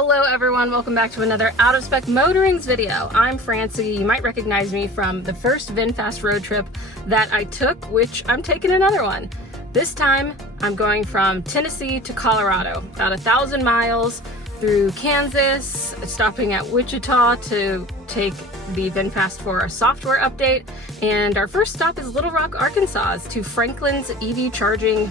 Hello everyone, welcome back to another Out of Spec Motorings video. I'm Francie. You might recognize me from the first VinFast road trip that I took, which I'm taking another one. This time I'm going from Tennessee to Colorado, about 1,000 miles through Kansas, stopping at Wichita to take the VinFast for a software update. And our first stop is Little Rock, Arkansas, to Franklin's EV charging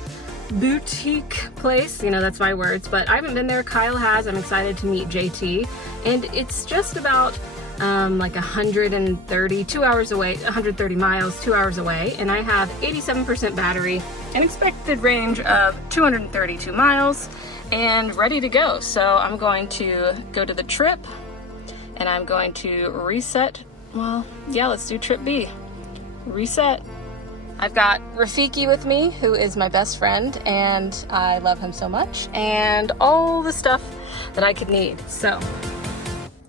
boutique place. You know, that's my words, but I haven't been there. Kyle has. I'm excited to meet JT, and it's just about like 130 miles, 2 hours away, and I have 87% battery, an expected range of 232 miles, and ready to go. So I'm going to go to the trip, and I'm going to reset. Well, yeah, let's do trip B. Reset. I've got Rafiki with me, who is my best friend, and I love him so much, and all the stuff that I could need. So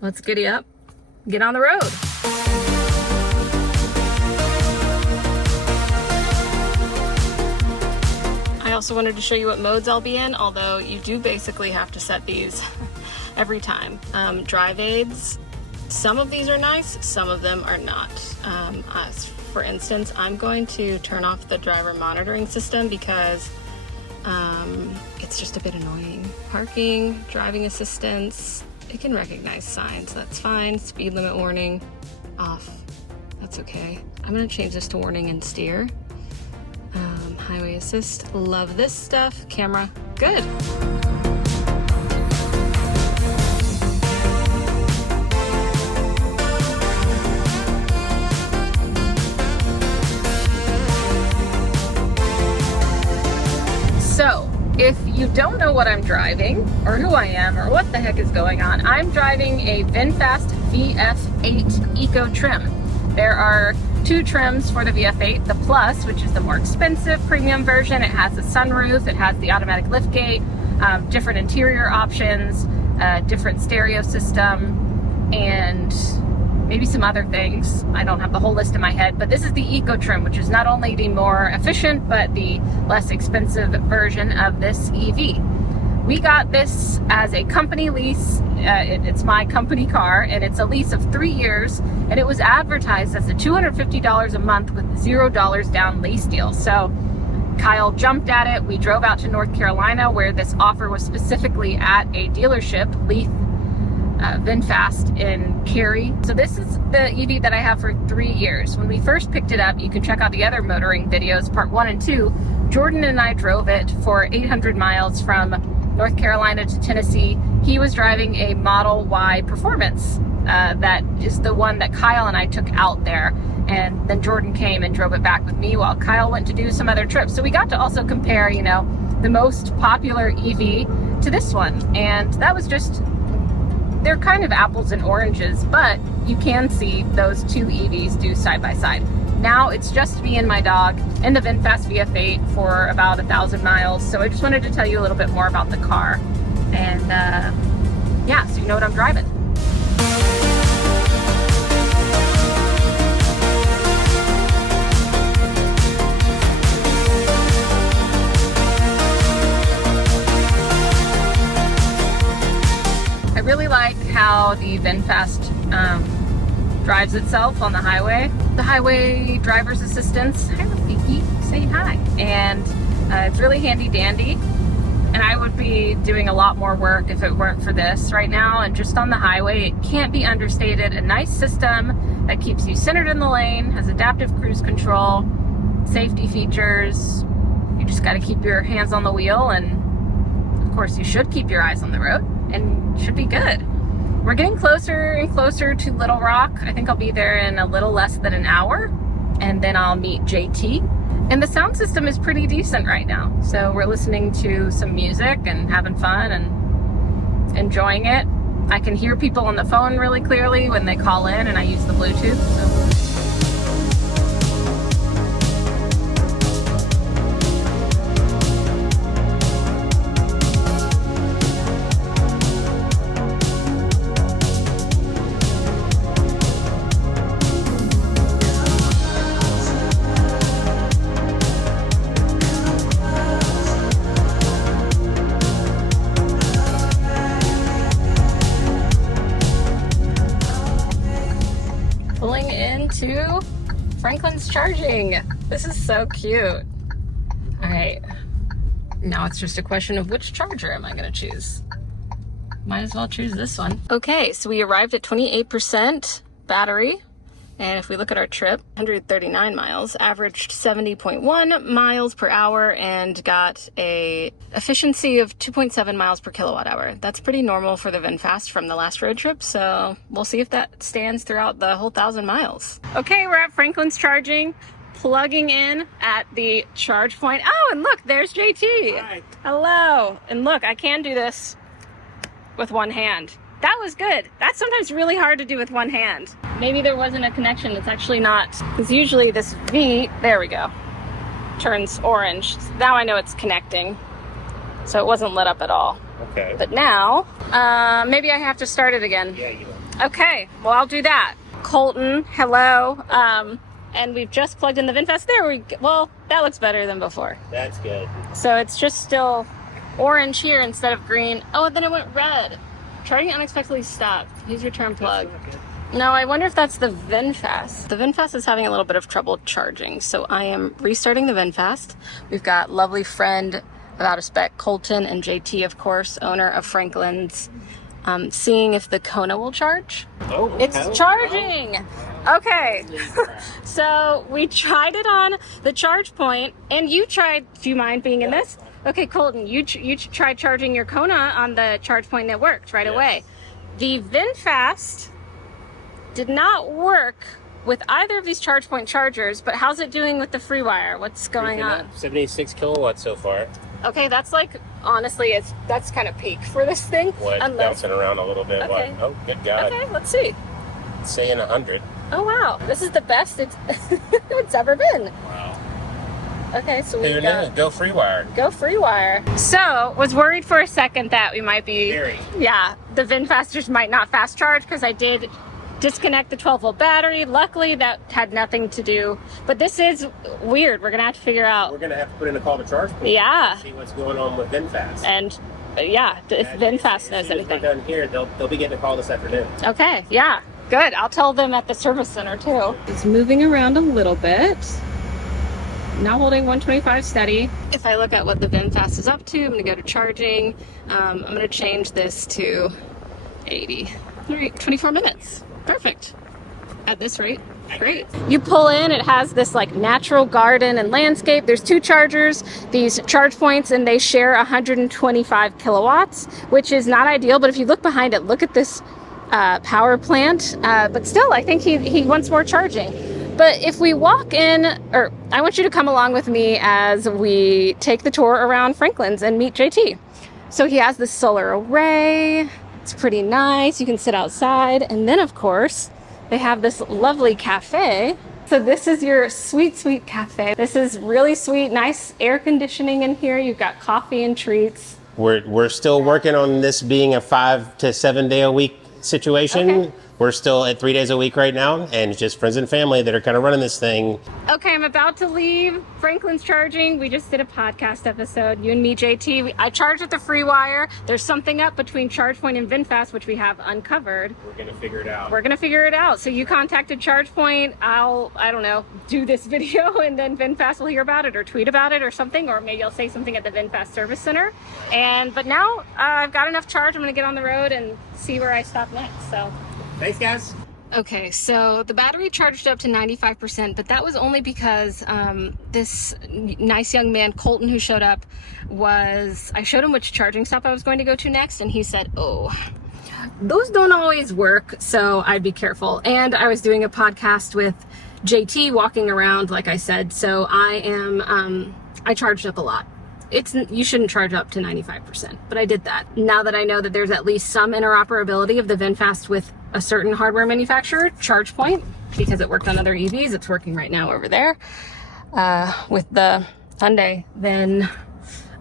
let's giddy up, get on the road. I also wanted to show you what modes I'll be in, although you do basically have to set these every time. Drive aids, some of these are nice, some of them are not. For instance, I'm going to turn off the driver monitoring system because it's just a bit annoying. Parking, driving assistance, it can recognize signs, that's fine. Speed limit warning, off, that's okay. I'm gonna change this to warning and steer. Highway assist, love this stuff. Camera, good. So, if you don't know what I'm driving, or who I am, or what the heck is going on, I'm driving a VinFast VF8 Eco trim. There are two trims for the VF8, the Plus, which is the more expensive premium version. It has a sunroof, it has the automatic liftgate, different interior options, different stereo system, and maybe some other things. I don't have the whole list in my head, but this is the Eco trim, which is not only the more efficient, but the less expensive version of this EV. We got this as a company lease. It's my company car, and it's a lease of 3 years, and it was advertised as a $250 a month with $0 down lease deal. So Kyle jumped at it. We drove out to North Carolina, where this offer was specifically at a dealership, VinFast in Cary. So this is the EV that I have for 3 years. When we first picked it up, you can check out the other motoring videos, part 1 and 2. Jordan and I drove it for 800 miles from North Carolina to Tennessee. He was driving a Model Y Performance. That is the one that Kyle and I took out there. And then Jordan came and drove it back with me while Kyle went to do some other trips. So we got to also compare, you know, the most popular EV to this one. And that was just, they're kind of apples and oranges, but you can see those two EVs do side by side. Now it's just me and my dog in the VinFast VF8 for about 1,000 miles. So I just wanted to tell you a little bit more about the car. And yeah, so you know what I'm driving. I really like how the VinFast drives itself on the highway. The highway driver's assistance, hi Rafiki, say hi. And it's really handy dandy. And I would be doing a lot more work if it weren't for this right now. And just on the highway, it can't be understated. A nice system that keeps you centered in the lane, has adaptive cruise control, safety features. You just got to keep your hands on the wheel, and of course you should keep your eyes on the road, and should be good. We're getting closer and closer to Little Rock. I think I'll be there in a little less than an hour, and then I'll meet JT. And the sound system is pretty decent right now. So we're listening to some music and having fun and enjoying it. I can hear people on the phone really clearly when they call in, and I use the Bluetooth. So to Franklin's charging. This is so cute. All right, now it's just a question of which charger am I gonna choose. Might as well choose this one. Okay, so we arrived at 28% battery. And if we look at our trip, 139 miles, averaged 70.1 miles per hour and got a efficiency of 2.7 miles per kilowatt hour. That's pretty normal for the VinFast from the last road trip. So we'll see if that stands throughout the whole 1,000 miles. Okay, we're at Franklin's charging, plugging in at the charge point. Oh, and look, there's JT. Hi. Hello. And look, I can do this with one hand. That was good. That's sometimes really hard to do with one hand. Maybe there wasn't a connection. It's actually not. Because usually this V, there we go, turns orange. Now I know it's connecting. So it wasn't lit up at all. Okay. But now, maybe I have to start it again. Yeah, you will. Okay, well, I'll do that. Colton, hello. And we've just plugged in the VinFast. There we go. Well, that looks better than before. That's good. So it's just still orange here instead of green. Oh, and then it went red. Charging unexpectedly stopped. Use return plug. No, I wonder if that's the VinFast. The VinFast is having a little bit of trouble charging, so I am restarting the VinFast. We've got lovely friend of Out of Spec, Colton, and JT, of course, owner of Franklin's, seeing if the Kona will charge. Oh, It's charging! Okay, so we tried it on the charge point, and you tried, do you mind being in this? Okay, Colton, you tried charging your Kona on the charge point and it worked right away. The VinFast did not work with either of these charge point chargers, but how's it doing with the FreeWire? What's going on? 76 kilowatts so far. Okay, that's like, honestly, that's kind of peak for this thing. What? Bouncing around a little bit. Okay. What? Oh, good God. Okay, let's see. It's saying 100. Oh, wow. This is the best it's ever been. Wow. Okay, so There we it got... is. Go FreeWire. Go FreeWire. So, was worried for a second that we might be... Very. Yeah, the VinFasters might not fast charge because I did disconnect the 12-volt battery. Luckily, that had nothing to do. But this is weird. We're going to have to figure out... We're going to have to put in a call to charge point. Yeah. See what's going on with VinFast. And, yeah, if VinFast knows anything. As we're done here, they'll be getting a call this afternoon. Okay, yeah. Good. I'll tell them at the service center, too. It's moving around a little bit. Now holding 125 steady. If I look at what the VinFast is up to, I'm going to go to charging. I'm going to change this to 80. All right, 24 minutes. Perfect. At this rate, great. You pull in, it has this like natural garden and landscape. There's two chargers, these charge points, and they share 125 kilowatts, which is not ideal. But if you look behind it, look at this power plant. But still, I think he wants more charging. But if we walk in, or I want you to come along with me as we take the tour around Franklin's and meet JT. So he has this solar array. It's pretty nice. You can sit outside. And then, of course, they have this lovely cafe. So this is your sweet, sweet cafe. This is really sweet, nice air conditioning in here. You've got coffee and treats. We're still working on this being a 5 to 7 day a week situation. Okay. We're still at 3 days a week right now, and it's just friends and family that are kind of running this thing. Okay, I'm about to leave Franklin's charging. We just did a podcast episode, you and me, JT. I charged with the FreeWire. There's something up between ChargePoint and VinFast, which we have uncovered. We're gonna figure it out. So you contacted ChargePoint. I don't know, do this video, and then VinFast will hear about it or tweet about it or something, or maybe I'll say something at the VinFast Service Center. But now I've got enough charge. I'm gonna get on the road and see where I stop next. So. Thanks, guys. Okay, so the battery charged up to 95%, but that was only because this nice young man, Colton, who showed up, I showed him which charging stop I was going to go to next, and he said, oh, those don't always work, so I'd be careful. And I was doing a podcast with JT walking around, like I said, so I charged up a lot. You shouldn't charge up to 95%, but I did that. Now that I know that there's at least some interoperability of the VinFast with a certain hardware manufacturer, ChargePoint, because it worked on other EVs, it's working right now over there with the Hyundai, then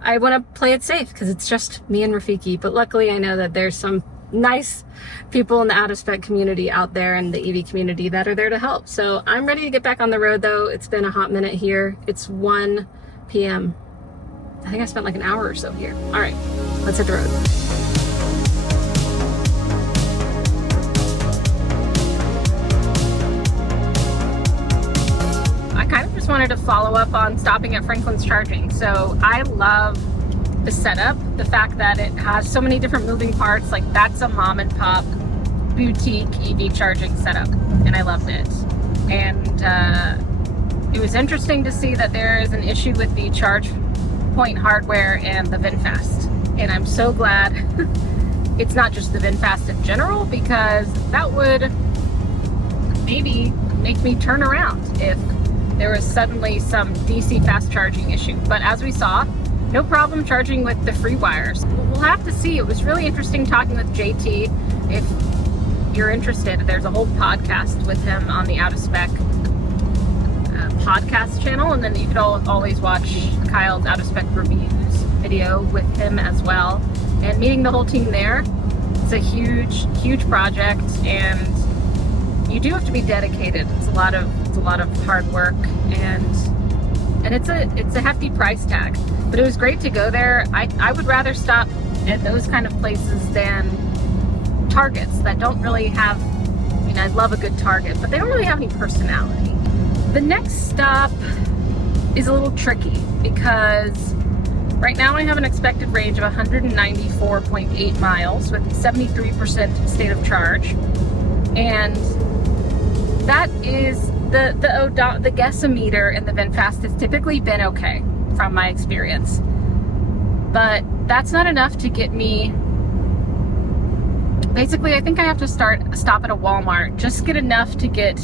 I want to play it safe because it's just me and Rafiki. But luckily I know that there's some nice people in the Out of Spec community out there and the EV community that are there to help. So I'm ready to get back on the road though. It's been a hot minute here. It's 1 p.m. I think I spent like an hour or so here. All right, let's hit the road. wanted to follow up on stopping at Franklin's Charging. So I love the setup, the fact that it has so many different moving parts. Like, that's a mom and pop boutique EV charging setup, and I loved it. And it was interesting to see that there is an issue with the charge point hardware and the VinFast. And I'm so glad it's not just the VinFast in general, because that would maybe make me turn around if there was suddenly some DC fast charging issue. But as we saw, no problem charging with the free wires. We'll have to see. It was really interesting talking with JT. If you're interested, there's a whole podcast with him on the Out of Spec podcast channel, and then you could always watch Kyle's Out of Spec reviews video with him as well. And meeting the whole team there, it's a huge project, and you do have to be dedicated. It's a lot of hard work, and it's a hefty price tag. But it was great to go there. I would rather stop at those kind of places than Targets that don't really have, I love a good Target, but they don't really have any personality. The next stop is a little tricky because right now I have an expected range of 194.8 miles with 73% state of charge. And that is the guessometer in the VinFast has typically been okay from my experience. But that's not enough to get me. Basically, I think I have to stop at a Walmart, just get enough to get.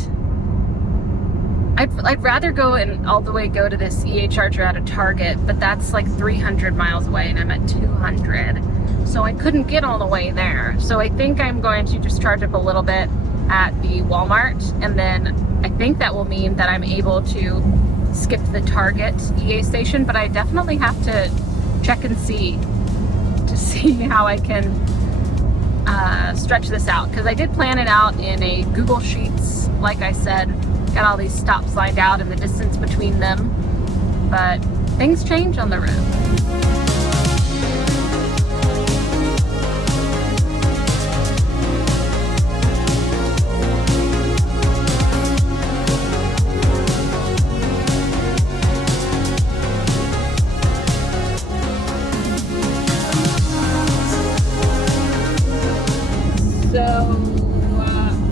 I'd rather go and all the way go to this EA charger at a Target, but that's like 300 miles away and I'm at 200. So I couldn't get all the way there. So I think I'm going to just charge up a little bit at the Walmart, and then I think that will mean that I'm able to skip the Target EA station, but I definitely have to check and see how I can stretch this out, because I did plan it out in a Google Sheets, like I said, got all these stops lined out and the distance between them, but things change on the road.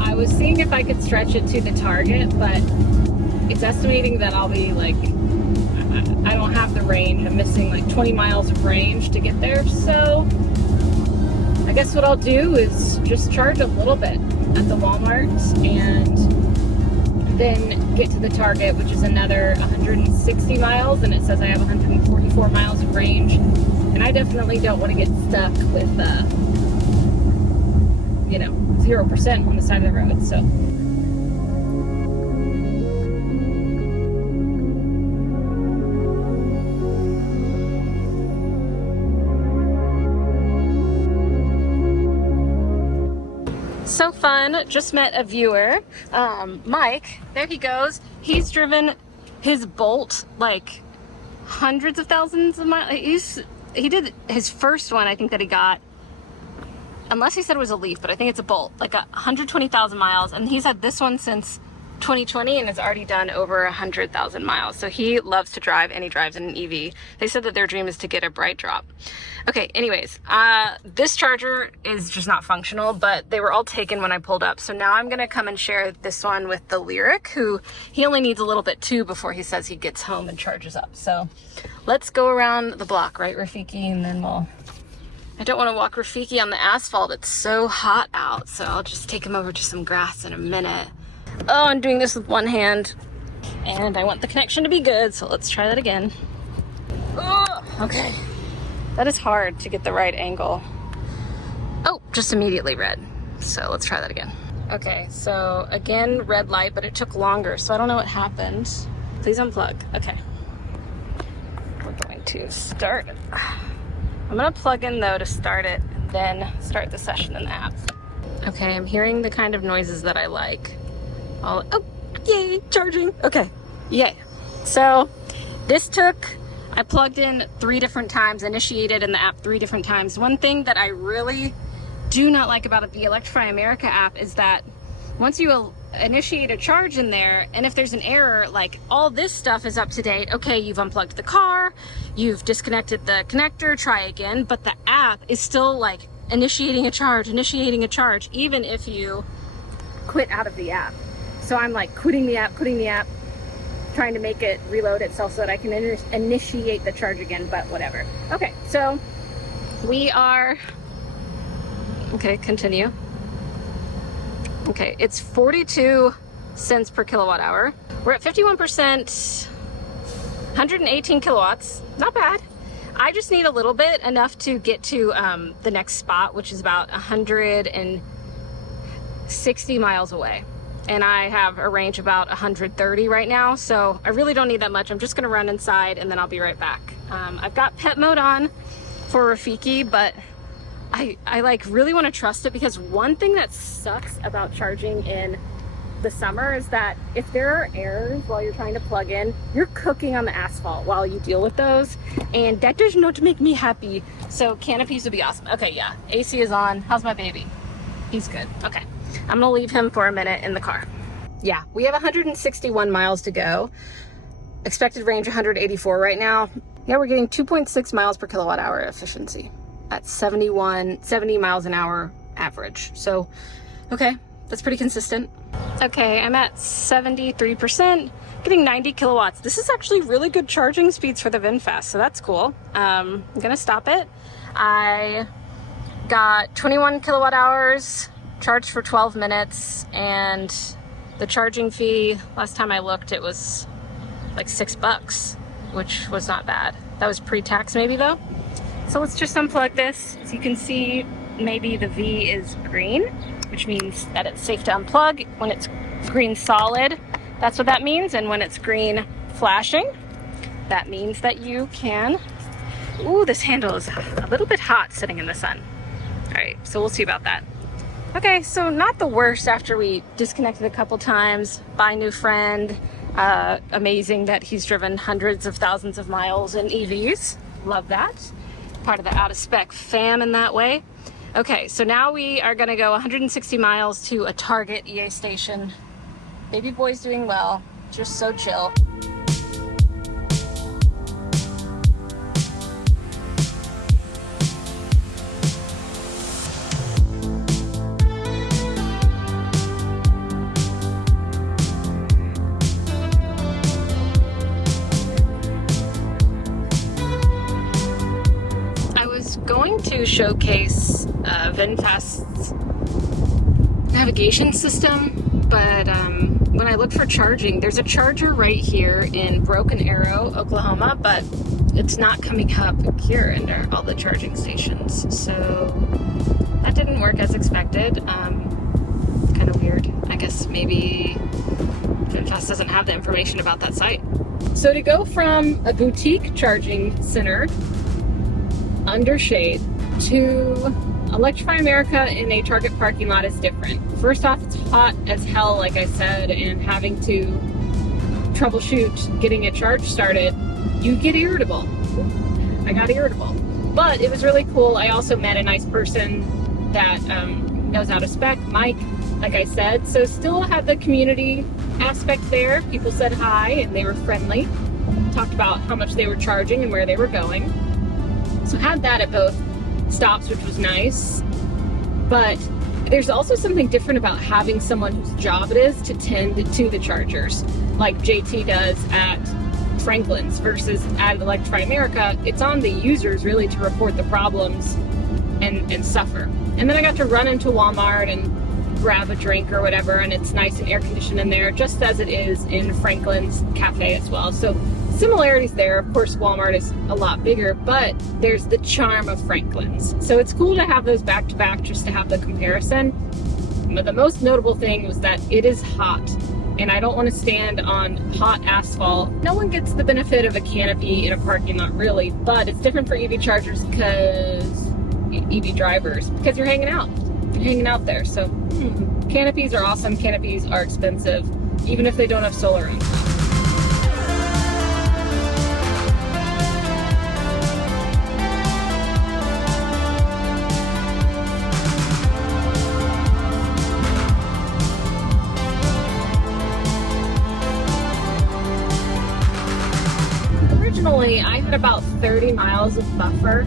I was seeing if I could stretch it to the Target, but it's estimating that I'll be like, I don't have the range. I'm missing like 20 miles of range to get there. So I guess what I'll do is just charge a little bit at the Walmart and then get to the Target, which is another 160 miles, and it says I have 144 miles of range. And I definitely don't want to get stuck with 0% on the side of the road. So fun. Just met a viewer, Mike. There he goes. He's driven his Bolt like hundreds of thousands of miles. He did his first one, I think, that he got, unless he said it was a Leaf, but I think it's a Bolt, like 120,000 miles. And he's had this one since 2020 and has already done over 100,000 miles. So he loves to drive, and he drives in an EV. They said that their dream is to get a bright drop. Okay, anyways, this charger is just not functional, but they were all taken when I pulled up. So now I'm gonna come and share this one with the Lyric, who he only needs a little bit too before he says he gets home and charges up. So let's go around the block, right, Rafiki? And then I don't want to walk Rafiki on the asphalt. It's so hot out. So I'll just take him over to some grass in a minute. Oh, I'm doing this with one hand, and I want the connection to be good, so let's try that again. Oh, okay. That is hard to get the right angle. Oh, just immediately red. So let's try that again. Okay, so again, red light, but it took longer, so I don't know what happened. Please unplug. Okay. We're going to start. I'm gonna plug in though to start it, and then start the session in the app. Okay, I'm hearing the kind of noises that I like. Oh, yay, charging. Okay, yay. So this I plugged in 3 different times, initiated in the app 3 different times. One thing that I really do not like about the Electrify America app is that once you initiate a charge in there, and if there's an error, like all this stuff is up to date. Okay, you've unplugged the car, you've disconnected the connector, try again, but the app is still like initiating a charge, even if you quit out of the app. So I'm like quitting the app, trying to make it reload itself so that I can initiate the charge again, but whatever. Okay, so we are, okay, continue. Okay, it's 42 cents per kilowatt hour. We're at 51%, 118 kilowatts, not bad. I just need a little bit, enough to get to the next spot, which is about 160 miles away. And I have a range about 130 right now, so I really don't need that much. I'm just gonna run inside and then I'll be right back. I've got pet mode on for Rafiki, but I like really want to trust it, because one thing that sucks about charging in the summer is that if there are errors while you're trying to plug in, you're cooking on the asphalt while you deal with those, and that does not make me happy. So canopies would be awesome. Okay, yeah, AC is on. How's my baby? He's good. Okay, I'm gonna leave him for a minute in the car. Yeah, we have 161 miles to go. Expected range 184 right now. Yeah, we're getting 2.6 miles per kilowatt hour efficiency at 70 miles an hour average. So, okay, that's pretty consistent. Okay, I'm at 73%, getting 90 kilowatts. This is actually really good charging speeds for the VinFast, so that's cool. I'm gonna stop it. I got 21 kilowatt hours, charged for 12 minutes, and the charging fee, last time I looked, it was like $6, which was not bad. That was pre-tax maybe though. So let's just unplug this. As you can see, maybe the V is green, which means that it's safe to unplug. When it's green solid, that's what that means. And when it's green flashing, that means that you can, ooh, this handle is a little bit hot sitting in the sun. All right, so we'll see about that. Okay, so not the worst after we disconnected a couple times. Bye, new friend. Amazing that he's driven hundreds of thousands of miles in EVs. Love that. Part of the Out of Spec fam in that way. Okay, so now we are gonna go 160 miles to a Target EA station. Baby boy's doing well, just so chill. Going to showcase VinFast's navigation system, but when I look for charging, there's a charger right here in Broken Arrow, Oklahoma, but it's not coming up here under all the charging stations, so that didn't work as expected. Kind of weird. I guess maybe VinFast doesn't have the information about that site. So to go from a boutique charging center under shade to Electrify America in a Target parking lot is different. First off, it's hot as hell, like I said, and having to troubleshoot getting a charge started, you get irritable. I got irritable, but it was really cool. I also met a nice person that knows Out of Spec, Mike, like I said, so still had the community aspect there. People said hi and they were friendly, talked about how much they were charging and where they were going. So had that at both stops, which was nice, but there's also something different about having someone whose job it is to tend to the chargers, like JT does at Franklin's versus at Electrify America. It's on the users really to report the problems and suffer. And then I got to run into Walmart and grab a drink or whatever, and it's nice and air conditioned in there, just as it is in Franklin's cafe as well. So similarities there. Of course, Walmart is a lot bigger, but there's the charm of Franklin's. So it's cool to have those back to back just to have the comparison. But the most notable thing was that it is hot, and I don't want to stand on hot asphalt. No one gets the benefit of a canopy in a parking lot really, but it's different for EV chargers because EV drivers, because you're hanging out. You're hanging out there. So canopies are awesome. Canopies are expensive, even if they don't have solar on. at about 30 miles of buffer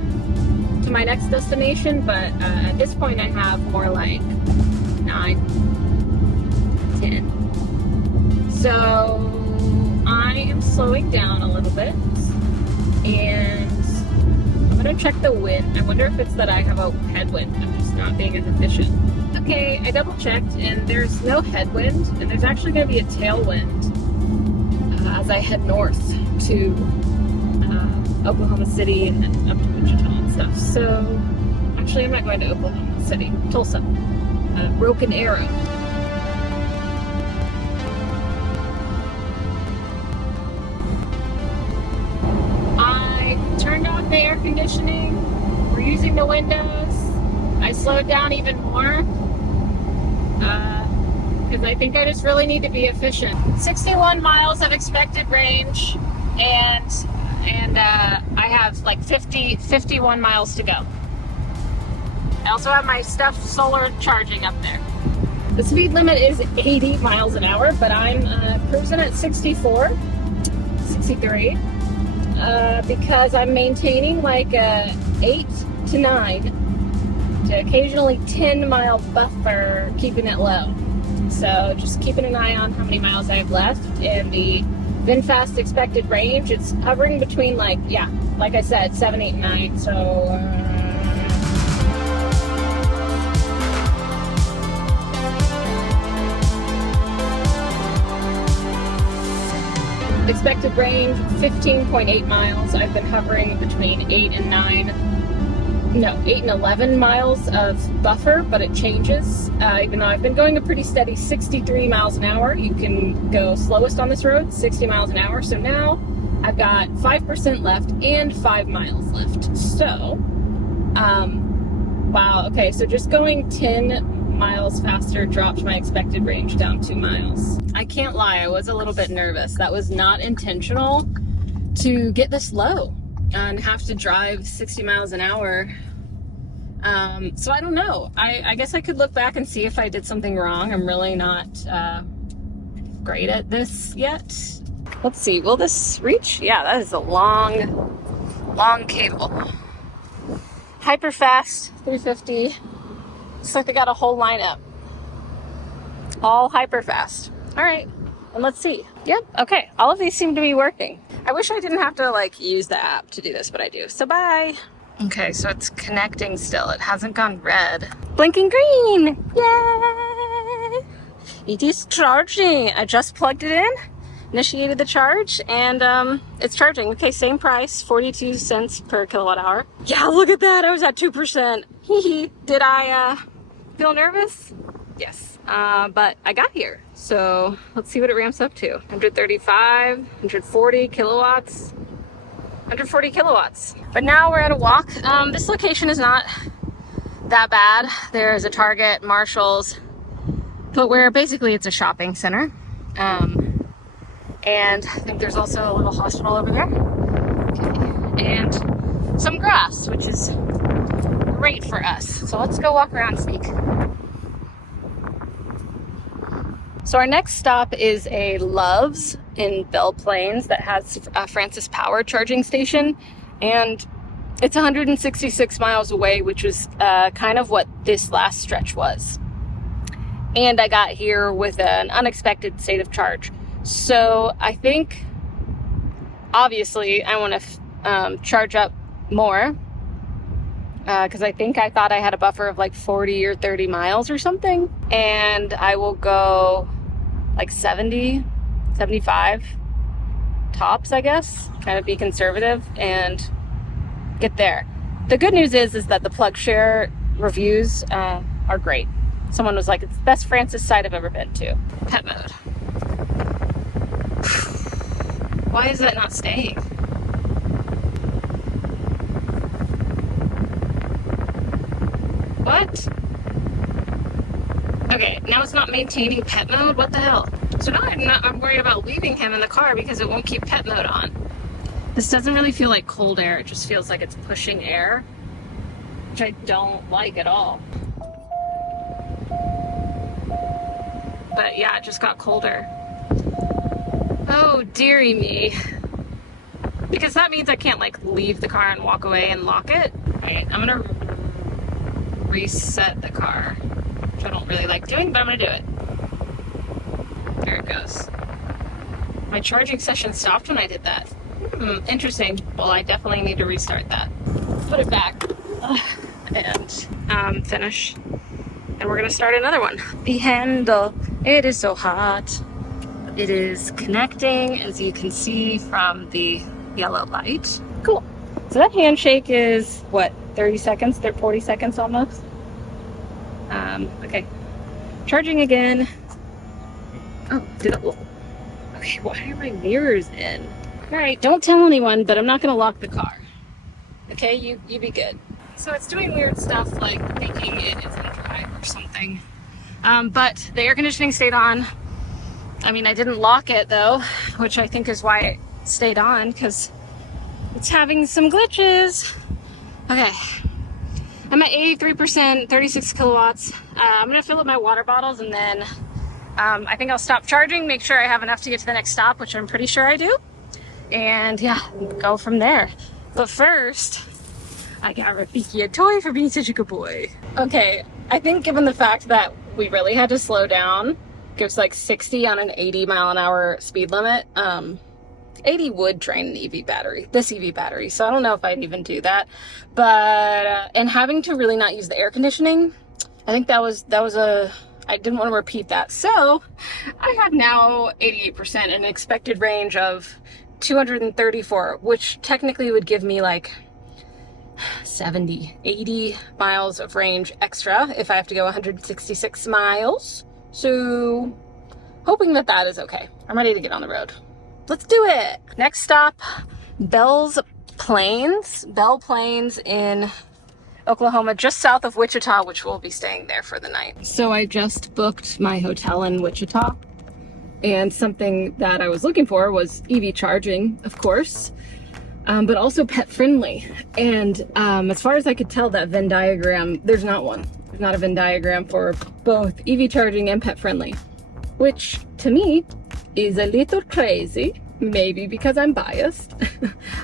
to my next destination, but at this point I have more like 9, 10. So I am slowing down a little bit, and I'm gonna check the wind. I wonder if it's that I have a headwind. I'm just not being as efficient. Okay, I double checked, and there's no headwind, and there's actually gonna be a tailwind as I head north to Oklahoma City and then up to Wichita and stuff. So actually I'm not going to Oklahoma City, Tulsa, Broken Arrow. I turned off the air conditioning. We're using the windows. I slowed down even more because I think I just really need to be efficient. 61 miles of expected range, and I have like 51 miles to go. I also have my stuff solar charging up there. The speed limit is 80 miles an hour, but I'm cruising at 63, because I'm maintaining like a 8 to 9 to occasionally 10 mile buffer, keeping it low. So just keeping an eye on how many miles I have left, and the VinFast expected range, it's hovering between like I said, 7, 8, 9. So expected range 15.8 miles. I've been hovering between 8 and 11 miles of buffer, but it changes. Even though I've been going a pretty steady 63 miles an hour, you can go slowest on this road, 60 miles an hour. So now I've got 5% left and 5 miles left. So, wow, okay, so just going 10 miles faster dropped my expected range down 2 miles. I can't lie, I was a little bit nervous. That was not intentional to get this low and have to drive 60 miles an hour. So I don't know. I guess I could look back and see if I did something wrong. I'm really not great at this yet. Let's see, will this reach? Yeah, that is a long cable. Hyper fast 350. Looks like they got a whole lineup. All hyper fast. All right, and let's see. Yep, okay, all of these seem to be working. I wish I didn't have to like use the app to do this, but I do. So bye. Okay, so it's connecting still. It hasn't gone red. Blinking green! Yay! It is charging. I just plugged it in, initiated the charge, and it's charging. Okay, same price, 42 cents per kilowatt hour. Yeah, look at that. I was at 2%. Did I feel nervous? Yes, but I got here. So let's see what it ramps up to. 135, 140 kilowatts. 140 kilowatts. But now we're at a walk. This location is not that bad. There's a Target, Marshall's, but it's a shopping center. And I think there's also a little hospital over there. Okay. And some grass, which is great for us. So let's go walk around, sneak. So our next stop is a Love's in Belle Plains that has a Francis Power charging station, and it's 166 miles away, which was kind of what this last stretch was. And I got here with an unexpected state of charge. So I think, obviously, I want to charge up more, because I thought I had a buffer of like 40 or 30 miles or something, and I will go like 70, 75 tops, I guess, kind of be conservative and get there. The good news is that the plug share reviews are great. Someone was like, it's the best Francis site I've ever been to. Pet mode. Why is that not staying? What? Okay, now it's not maintaining pet mode? What the hell? So now I'm worried about leaving him in the car because it won't keep pet mode on. This doesn't really feel like cold air. It just feels like it's pushing air, which I don't like at all. But yeah, it just got colder. Oh, dearie me. because that means I can't like leave the car and walk away and lock it. Alright, I'm gonna reset the car, which I don't really like doing, but I'm gonna do it. There it goes. My charging session stopped when I did that. Interesting. Well, I definitely need to restart that. Put it back and finish. And we're gonna start another one. The handle, it is so hot. It is connecting, as you can see from the yellow light. Cool. So that handshake is what, 30 seconds, 40 seconds almost. Okay. Charging again. Oh, okay, why are my mirrors in? All right, don't tell anyone, but I'm not gonna lock the car. Okay, you be good. So it's doing weird stuff like thinking it is in drive or something. But the air conditioning stayed on. I mean, I didn't lock it though, which I think is why it stayed on, because it's having some glitches. Okay, I'm at 83%, 36 kilowatts. I'm gonna fill up my water bottles and then I think I'll stop charging, make sure I have enough to get to the next stop, which I'm pretty sure I do. And yeah, go from there. But first, I got Rafiki a toy for being such a good boy. Okay, I think given the fact that we really had to slow down, gives like 60 on an 80 mile an hour speed limit. 80 would drain an EV battery, this EV battery. So I don't know if I'd even do that. But, and having to really not use the air conditioning, I think that was I didn't want to repeat that. So I have now 88%, an expected range of 234, which technically would give me like 70, 80 miles of range extra if I have to go 166 miles. So hoping that that is okay. I'm ready to get on the road. Let's do it. Next stop, Bell Plains in Oklahoma, just south of Wichita, which we'll be staying there for the night. So I just booked my hotel in Wichita, and something that I was looking for was EV charging, of course, but also pet friendly. And as far as I could tell, that Venn diagram, there's not one. There's not a Venn diagram for both EV charging and pet friendly, which to me is a little crazy, maybe because I'm biased.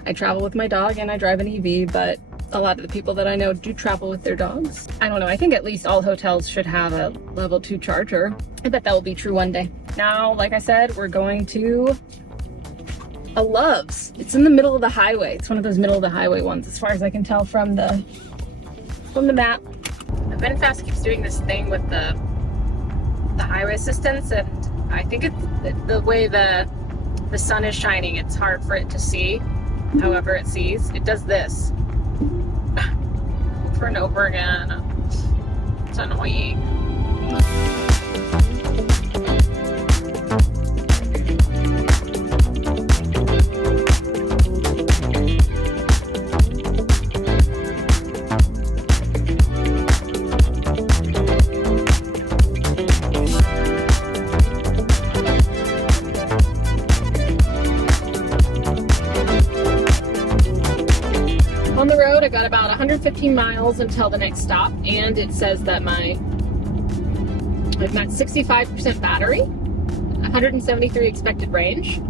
I travel with my dog and I drive an EV, but a lot of the people that I know do travel with their dogs. I don't know, I think at least all hotels should have a level 2 charger. I bet that will be true one day. Now, like I said, we're going to a Love's. It's in the middle of the highway. It's one of those middle of the highway ones, as far as I can tell from the map. VinFast keeps doing this thing with the highway assistance, and I think it's the way the sun is shining, it's hard for it to see. However it sees, it does this over and over again. It's annoying. On the road, I got about 115 miles until the next stop, and it says that I'm at 65% battery, 173 expected range.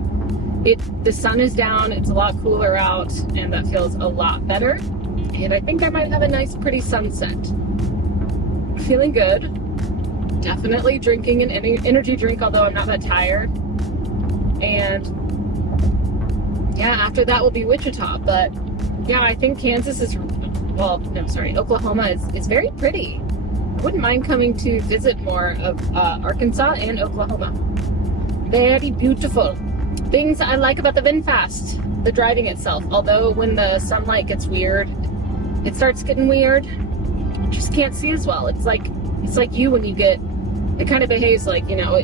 The sun is down, it's a lot cooler out, and that feels a lot better. And I think I might have a nice, pretty sunset. Feeling good. Definitely drinking an energy drink, although I'm not that tired. And yeah, after that will be Wichita, but yeah, I think Oklahoma is very pretty. I wouldn't mind coming to visit more of Arkansas and Oklahoma. Very beautiful. Things I like about the VinFast, the driving itself. Although when the sunlight gets weird, it starts getting weird. You just can't see as well. It's like you when you get, it kind of behaves like, you know,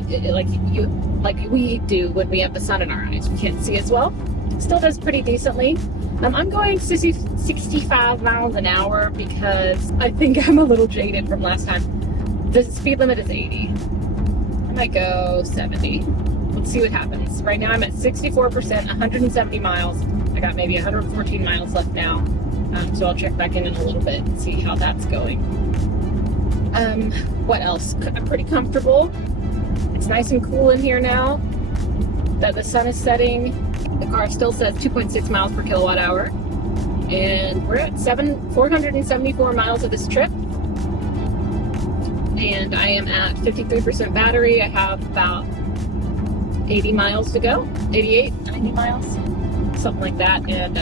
like we do when we have the sun in our eyes. We can't see as well. Still does pretty decently. I'm going 65 miles an hour because I think I'm a little jaded from last time. The speed limit is 80. I might go 70. Let's see what happens. Right now I'm at 64%, 170 miles. I got maybe 114 miles left now. So I'll check back in a little bit and see how that's going. What else? I'm pretty comfortable. It's nice and cool in here now that the sun is setting. The car still says 2.6 miles per kilowatt hour. And we're at 474 miles of this trip. And I am at 53% battery. I have about 80 miles to go. 88, 90 miles, something like that. And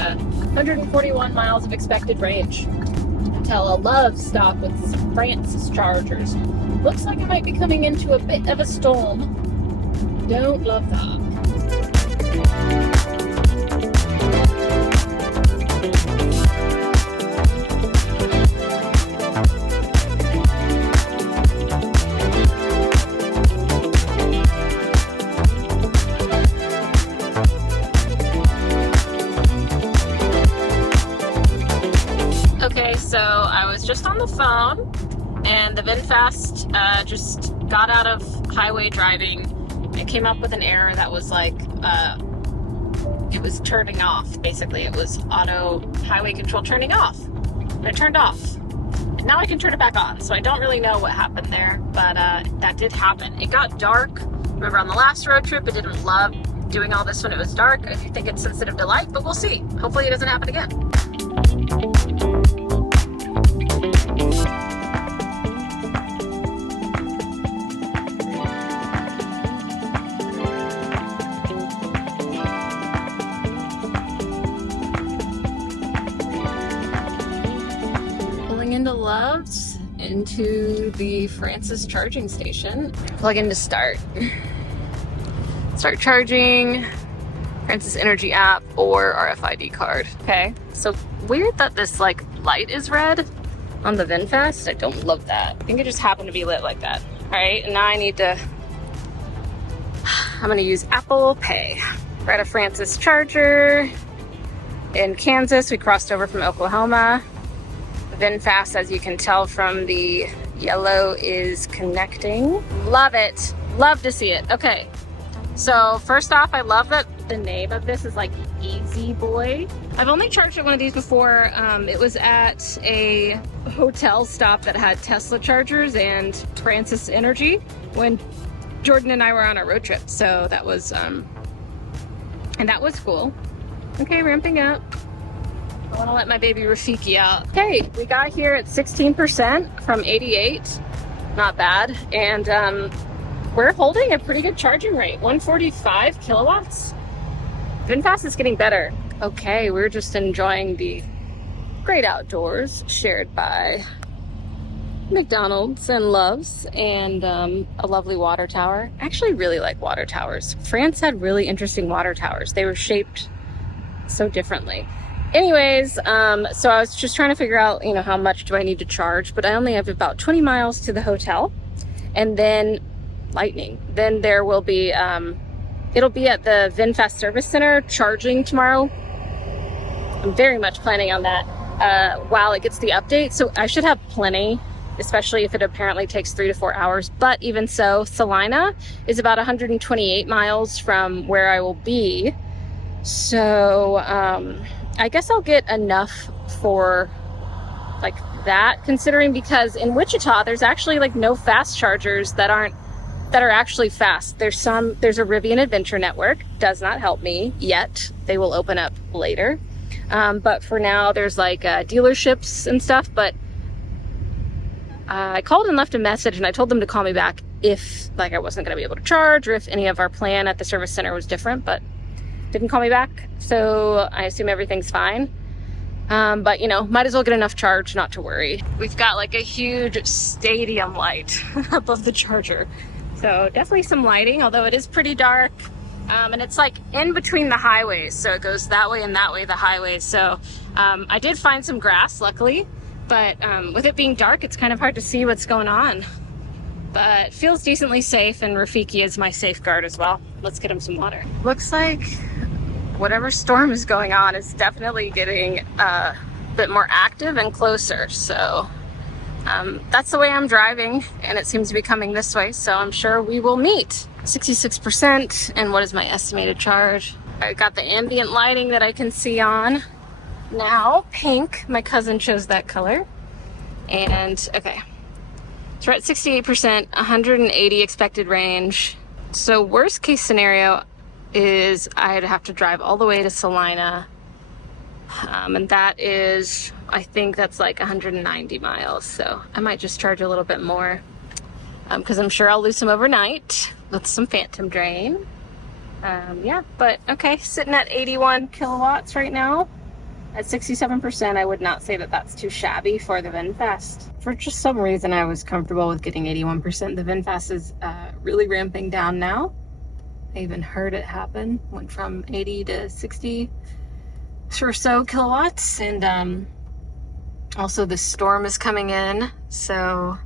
141 miles of expected range until a love stop with some Francis chargers. Looks like I might be coming into a bit of a storm. Don't love that. So I was just on the phone, and the VinFast just got out of highway driving. It came up with an error that was like, it was turning off. Basically, it was auto highway control turning off. And it turned off. And now I can turn it back on. So I don't really know what happened there, but that did happen. It got dark. Remember on the last road trip, I didn't love doing all this when it was dark. I do think it's sensitive to light, but we'll see. Hopefully it doesn't happen again. Into Loves into the Francis charging station. Plug in to start. Start charging, Francis Energy app or RFID card. Okay, so weird that this like light is red on the VinFast. I don't love that. I think it just happened to be lit like that. All right, and now I need to, I'm gonna use Apple Pay. We're at a Francis charger in Kansas. We crossed over from Oklahoma. VinFast, as you can tell from the yellow, is connecting. Love it. Love to see it. Okay, so first off, I love that the name of this is like Easy Boy. I've only charged at one of these before. It was at a hotel stop that had Tesla chargers and Francis Energy when Jordan and I were on our road trip. So that was, and that was cool. Okay, ramping up. I want to let my baby Rafiki out. Okay, we got here at 16% from 88. Not bad. And we're holding a pretty good charging rate, 145 kilowatts. VinFast is getting better. Okay, we're just enjoying the great outdoors shared by McDonald's and Loves and a lovely water tower. I actually really like water towers. France had really interesting water towers. They were shaped so differently. Anyways, so I was just trying to figure out, you know, how much do I need to charge, but I only have about 20 miles to the hotel and then lightning. Then there will be, it'll be at the VinFast Service Center charging tomorrow. I'm very much planning on that while it gets the update. So I should have plenty, especially if it apparently takes 3 to 4 hours. But even so, Salina is about 128 miles from where I will be. So, I guess I'll get enough for like that, considering because in Wichita there's actually like no fast chargers that are actually fast. There's a Rivian Adventure Network, does not help me yet. They will open up later. But for now there's like dealerships and stuff, but I called and left a message and I told them to call me back if like I wasn't gonna be able to charge or if any of our plan at the service center was different, but didn't call me back, so I assume everything's fine. But you know, might as well get enough charge not to worry. We've got like a huge stadium light above the charger, so definitely some lighting, although it is pretty dark. And it's like in between the highways, so it goes that way and that way, the highways. So I did find some grass, luckily, but with it being dark, it's kind of hard to see what's going on. But feels decently safe, and Rafiki is my safeguard as well. Let's get him some water. Looks like whatever storm is going on is definitely getting a bit more active and closer. So that's the way I'm driving, and it seems to be coming this way. So I'm sure we will meet. 66%, and what is my estimated charge? I got the ambient lighting that I can see on now, pink. My cousin chose that color. And okay. So we're at 68%, 180 expected range. So worst case scenario, is I'd have to drive all the way to Salina. And that is, I think that's like 190 miles. So I might just charge a little bit more because I'm sure I'll lose some overnight with some phantom drain. Yeah, but okay, sitting at 81 kilowatts right now at 67%. I would not say that that's too shabby for the VinFast. For just some reason, I was comfortable with getting 81%. The VinFast is really ramping down now. I even heard it happen. Went from 80 to 60 or so kilowatts. And also the storm is coming in. So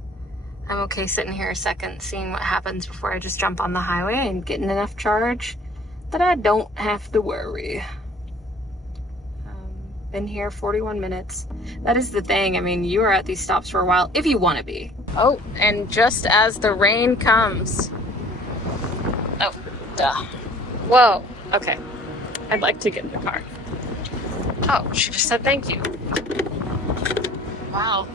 I'm okay sitting here a second, seeing what happens before I just jump on the highway and getting enough charge that I don't have to worry. Been here 41 minutes. That is the thing. I mean, you are at these stops for a while if you want to be. Oh, and just as the rain comes. Oh, duh. Whoa. Okay. I'd like to get in the car. Oh, she just said thank you. Wow.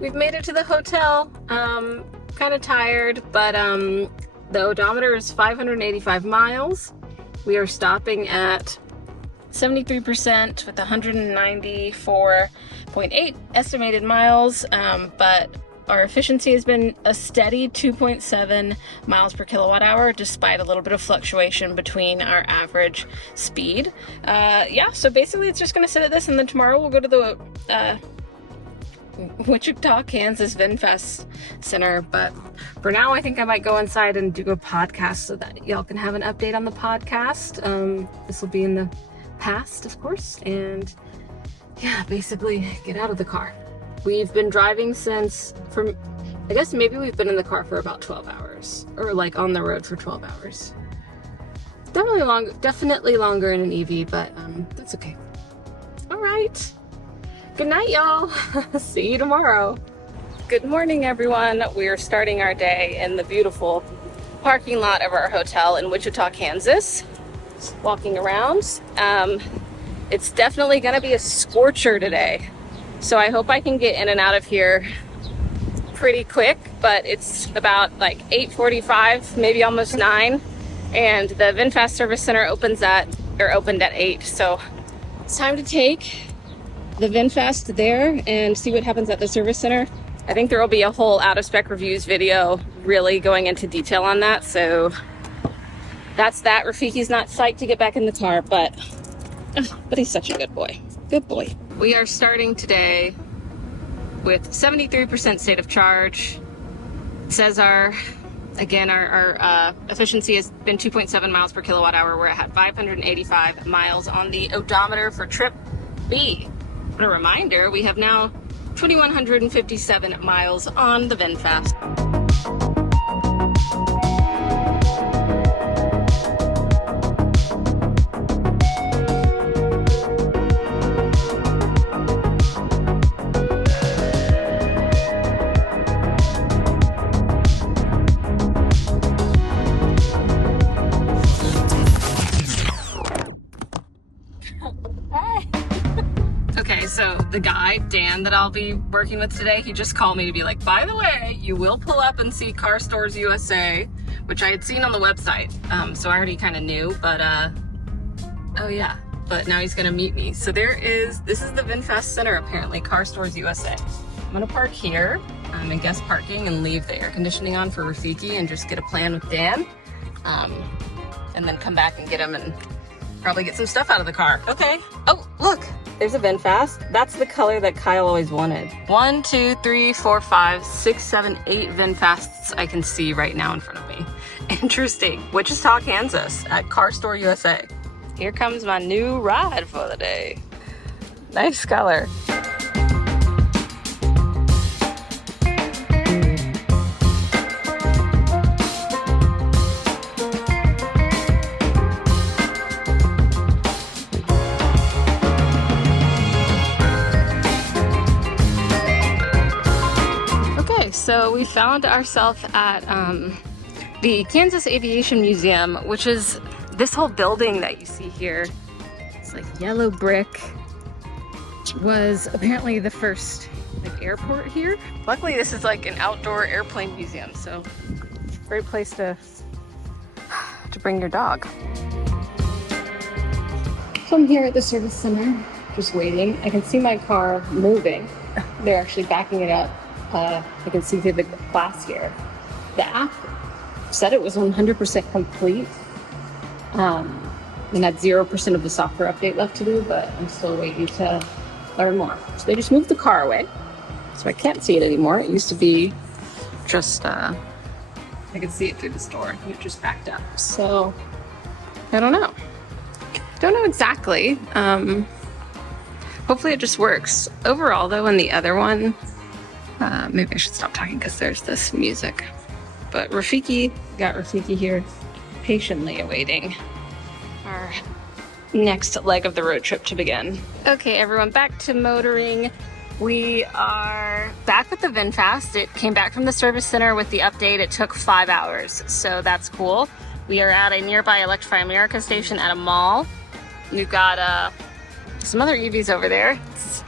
We've made it to the hotel. Kind of tired, but the odometer is 585 miles. We are stopping at 73% with 194.8 estimated miles, but our efficiency has been a steady 2.7 miles per kilowatt hour, despite a little bit of fluctuation between our average speed. Yeah, so basically it's just gonna sit at this, and then tomorrow we'll go to the Wichita, Kansas VinFast Center. But for now, I think I might go inside and do a podcast so that y'all can have an update on the podcast. This will be in the past, of course, and yeah, basically get out of the car. We've been driving I guess maybe we've been in the car for about 12 hours, or like on the road for 12 hours. Definitely longer in an EV, but that's okay. All right. Good night, y'all. See you tomorrow. Good morning, everyone. We are starting our day in the beautiful parking lot of our hotel in Wichita, Kansas. Walking around. It's definitely gonna be a scorcher today. So I hope I can get in and out of here pretty quick, but it's about like 8:45, maybe almost 9. And the VinFast Service Center opened at 8. So it's time to take the VinFast there and see what happens at the service center. I think there will be a whole Out of Spec reviews video really going into detail on that. So that's that. Rafiki's not psyched to get back in the car, but he's such a good boy. Good boy. We are starting today with 73% state of charge. It says our efficiency has been 2.7 miles per kilowatt hour. We're at 585 miles on the odometer for trip B. A reminder, we have now 2,157 miles on the VinFast. So the guy, Dan, that I'll be working with today, he just called me to be like, by the way, you will pull up and see Car Stores USA, which I had seen on the website. So I already kind of knew, but oh yeah, but now he's gonna meet me. So this is the VinFast Center, apparently, Car Stores USA. I'm gonna park here in guest parking and leave the air conditioning on for Rafiki and just get a plan with Dan. And then come back and get him and probably get some stuff out of the car. Okay. Oh, look. There's a VinFast. That's the color that Kyle always wanted. 1, 2, 3, 4, 5, 6, 7, 8 VinFasts I can see right now in front of me. Interesting. Wichita, Kansas at Car Store USA. Here comes my new ride for the day. Nice color. found ourselves at the Kansas Aviation Museum, which is this whole building that you see here. It's like yellow brick. Was apparently the first like airport here. Luckily this is like an outdoor airplane museum, so great place to bring your dog. So I'm here at the service center, just waiting. I can see my car moving. They're actually backing it up. I can see through the glass here. The app said it was 100% complete. And had 0% of the software update left to do, but I'm still waiting to learn more. So they just moved the car away, so I can't see it anymore. It used to be just, I could see it through this door, and it just backed up. So, I don't know. Don't know exactly. Hopefully it just works. Overall though, in the other one, maybe I should stop talking because there's this music. But Rafiki, got Rafiki here, patiently awaiting our next leg of the road trip to begin. Okay, everyone, back to motoring. We are back with the VinFast. It came back from the service center with the update. It took 5 hours, so that's cool. We are at a nearby Electrify America station at a mall. We've got some other EVs over there. It's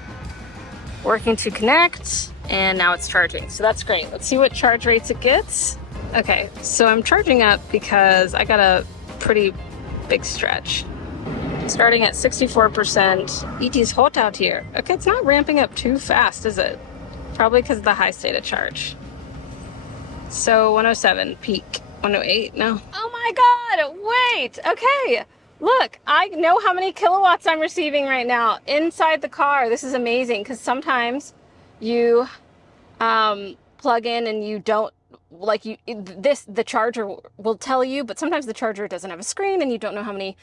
working to connect, and now it's charging, so that's great. Let's see what charge rates it gets. Okay, so I'm charging up because I got a pretty big stretch. Starting at 64%. ET's hot out here. Okay, it's not ramping up too fast, is it? Probably because of the high state of charge. So 107 peak. 108, no. Oh my God, wait, okay. Look, I know how many kilowatts I'm receiving right now inside the car. This is amazing because sometimes you plug in and you don't, like the charger will tell you, but sometimes the charger doesn't have a screen and you don't know how many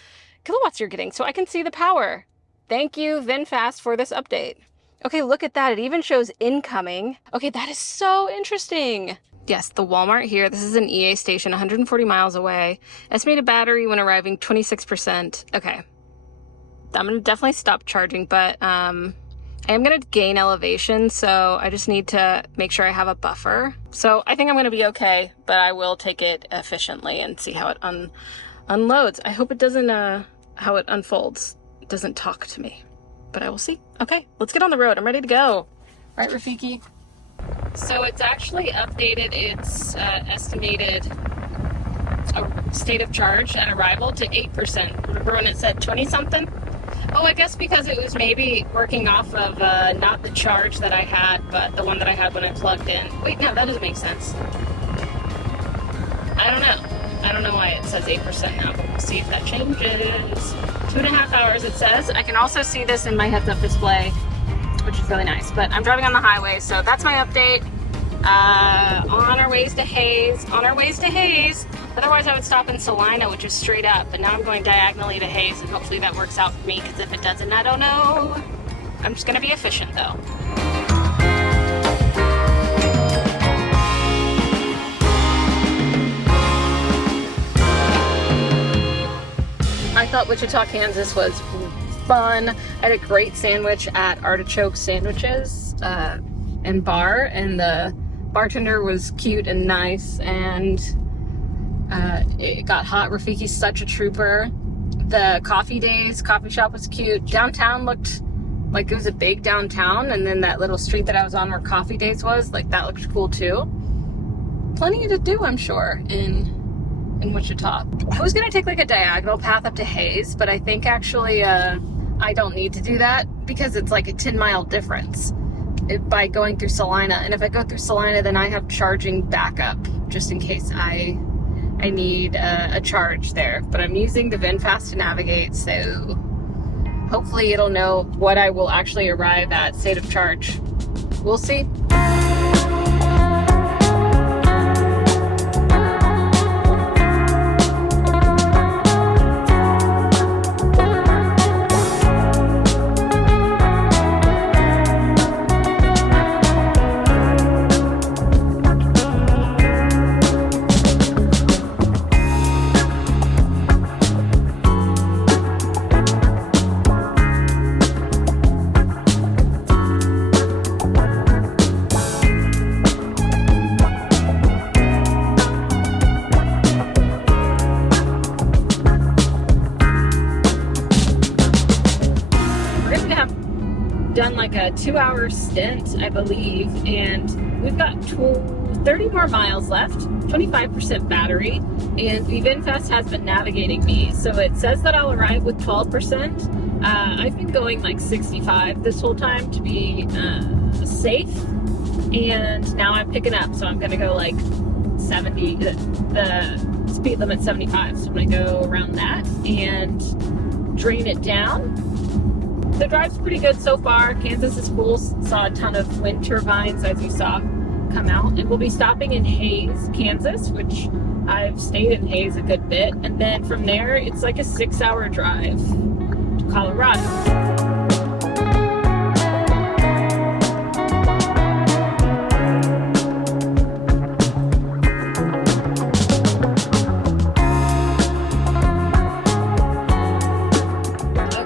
kilowatts you're getting. So I can see the power. Thank you, VinFast, for this update. Okay, look at that. It even shows incoming. Okay, that is so interesting. Yes, the Walmart here. This is an EA station 140 miles away. Estimated battery when arriving 26%. Okay. I'm going to definitely stop charging, but I am going to gain elevation, so I just need to make sure I have a buffer. So I think I'm going to be okay, but I will take it efficiently and see how it unloads. I hope it doesn't, how it unfolds. It doesn't talk to me, but I will see. Okay, let's get on the road. I'm ready to go. Right, Rafiki? So it's actually updated its estimated state of charge at arrival to 8%. Remember when it said 20-something? Oh, I guess because it was maybe working off of not the charge that I had, but the one that I had when I plugged in. Wait, no, that doesn't make sense. I don't know. I don't know why it says 8% now, but we'll see if that changes. 2.5 hours, it says. I can also see this in my heads-up display, which is really nice. But I'm driving on the highway, so that's my update. On our ways to Hayes. On our ways to Hayes. Otherwise, I would stop in Salina, which is straight up. But now I'm going diagonally to Hayes, and hopefully that works out for me, because if it doesn't, I don't know. I'm just going to be efficient, though. I thought Wichita, Kansas was fun. I had a great sandwich at Artichoke Sandwiches and Bar, and the bartender was cute and nice, and it got hot. Rafiki's such a trooper. The coffee shop was cute. Downtown looked like it was a big downtown, and then that little street that I was on where Coffee Days was, like that looked cool too. Plenty to do, I'm sure, in Wichita. I was gonna take like a diagonal path up to Hayes, but I think actually I don't need to do that because it's like a 10-mile difference by going through Salina. And if I go through Salina, then I have charging backup just in case I need a charge there. But I'm using the VinFast to navigate, so hopefully it'll know what I will actually arrive at state of charge. We'll see. like a 2-hour stint, I believe, and we've got 30 more miles left, 25% battery, and the VinFast has been navigating me. So it says that I'll arrive with 12%. I've been going like 65 this whole time to be safe, and now I'm picking up, so I'm gonna go like 70, the speed limit 75, so I'm gonna go around that and drain it down. The drive's pretty good so far. Kansas is full. Saw a ton of wind turbines, as you saw, come out. And we'll be stopping in Hays, Kansas, which I've stayed in Hays a good bit. And then from there, it's like a 6-hour drive to Colorado.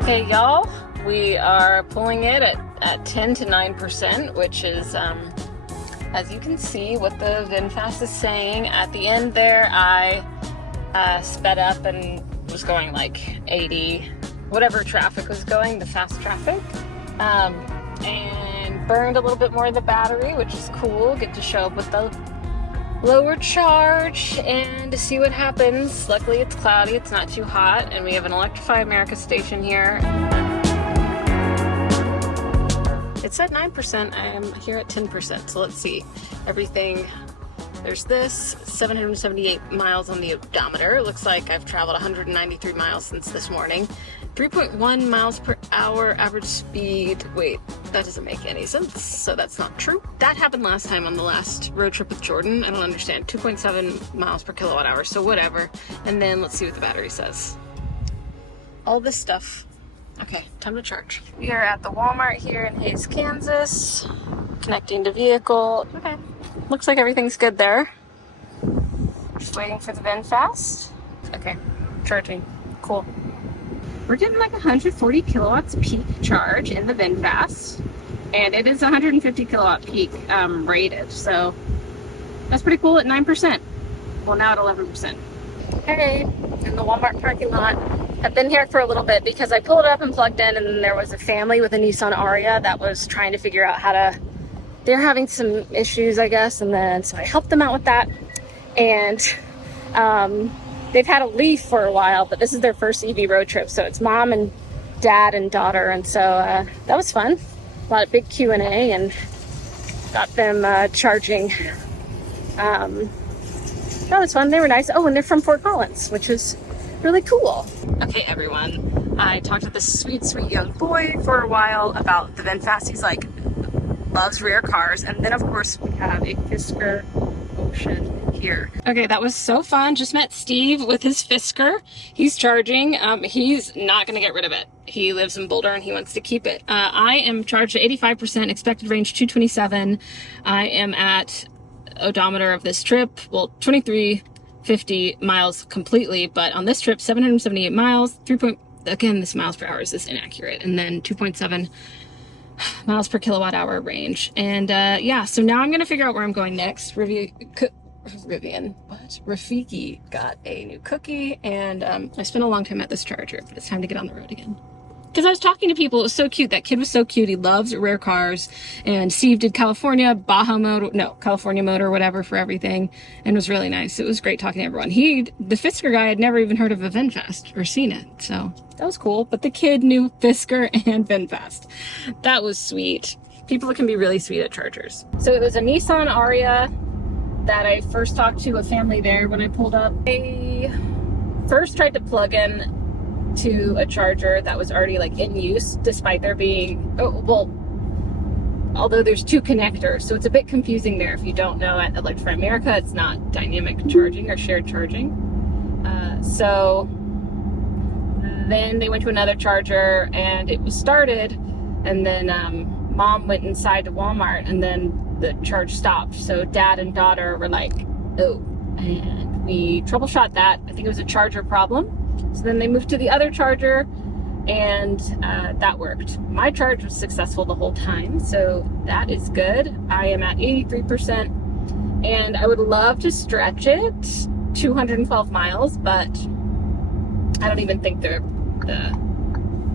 Okay, y'all. We are pulling it at 10 to 9%, which is, as you can see, what the VinFast is saying. At the end there, I sped up and was going like 80, whatever traffic was going, the fast traffic, and burned a little bit more of the battery, which is cool. Get to show up with the lower charge and to see what happens. Luckily, it's cloudy, it's not too hot, and we have an Electrify America station here. It's at 9%, I am here at 10%, so let's see. Everything, there's this, 778 miles on the odometer. It looks like I've traveled 193 miles since this morning. 3.1 miles per hour average speed. Wait, that doesn't make any sense, so that's not true. That happened last time on the last road trip with Jordan. I don't understand. 2.7 miles per kilowatt hour, so whatever. And then let's see what the battery says. All this stuff. Okay, time to charge. We are at the Walmart here in Hays, Kansas. Connecting to vehicle. Okay, looks like everything's good there. Just waiting for the VinFast. Okay, charging. Cool. We're getting like 140 kilowatts peak charge in the VinFast, and it is 150 kilowatt peak rated, so that's pretty cool at 9%. Well, now at 11%. Hey, in the Walmart parking lot. I've been here for a little bit because I pulled up and plugged in, and then there was a family with a Nissan Ariya that was trying to figure out how to, they're having some issues, I guess, and then so I helped them out with that. And they've had a Leaf for a while, but this is their first EV road trip, so it's mom and dad and daughter, and so that was fun. A lot of big Q&A, and got them charging. That was fun. They were nice. Oh, and they're from Fort Collins, which is really cool. Okay, everyone. I talked to this sweet, sweet young boy for a while about the VinFast. He's like, loves rare cars. And then, of course, we have a Fisker Ocean here. Okay, that was so fun. Just met Steve with his Fisker. He's charging. He's not going to get rid of it. He lives in Boulder and he wants to keep it. I am charged at 85%, expected range 227. I am at odometer of this trip, well, 2350 miles completely, but on this trip 778 miles, again, this miles per hour is just inaccurate, and then 2.7 miles per kilowatt hour range. And yeah, so now I'm gonna figure out where I'm going next. Rafiki got a new cookie, and I spent a long time at this charger, but it's time to get on the road again. Because I was talking to people, it was so cute. That kid was so cute. He loves rare cars. And Steve did California Motor, whatever, for everything. And it was really nice. It was great talking to everyone. The Fisker guy had never even heard of a VinFast or seen it. So that was cool. But the kid knew Fisker and VinFast. That was sweet. People can be really sweet at chargers. So it was a Nissan Ariya that I first talked to a family there when I pulled up. They first tried to plug in to a charger that was already like in use, despite there being, although there's two connectors, so it's a bit confusing there. If you don't know, at Electrify America, it's not dynamic charging or shared charging. So then they went to another charger and it was started, and then mom went inside to Walmart and then the charge stopped. So dad and daughter were like, oh, and we troubleshot that. I think it was a charger problem. So then they moved to the other charger, and that worked. My charge was successful the whole time, so that is good. I am at 83%, and I would love to stretch it 212 miles, but I don't even think the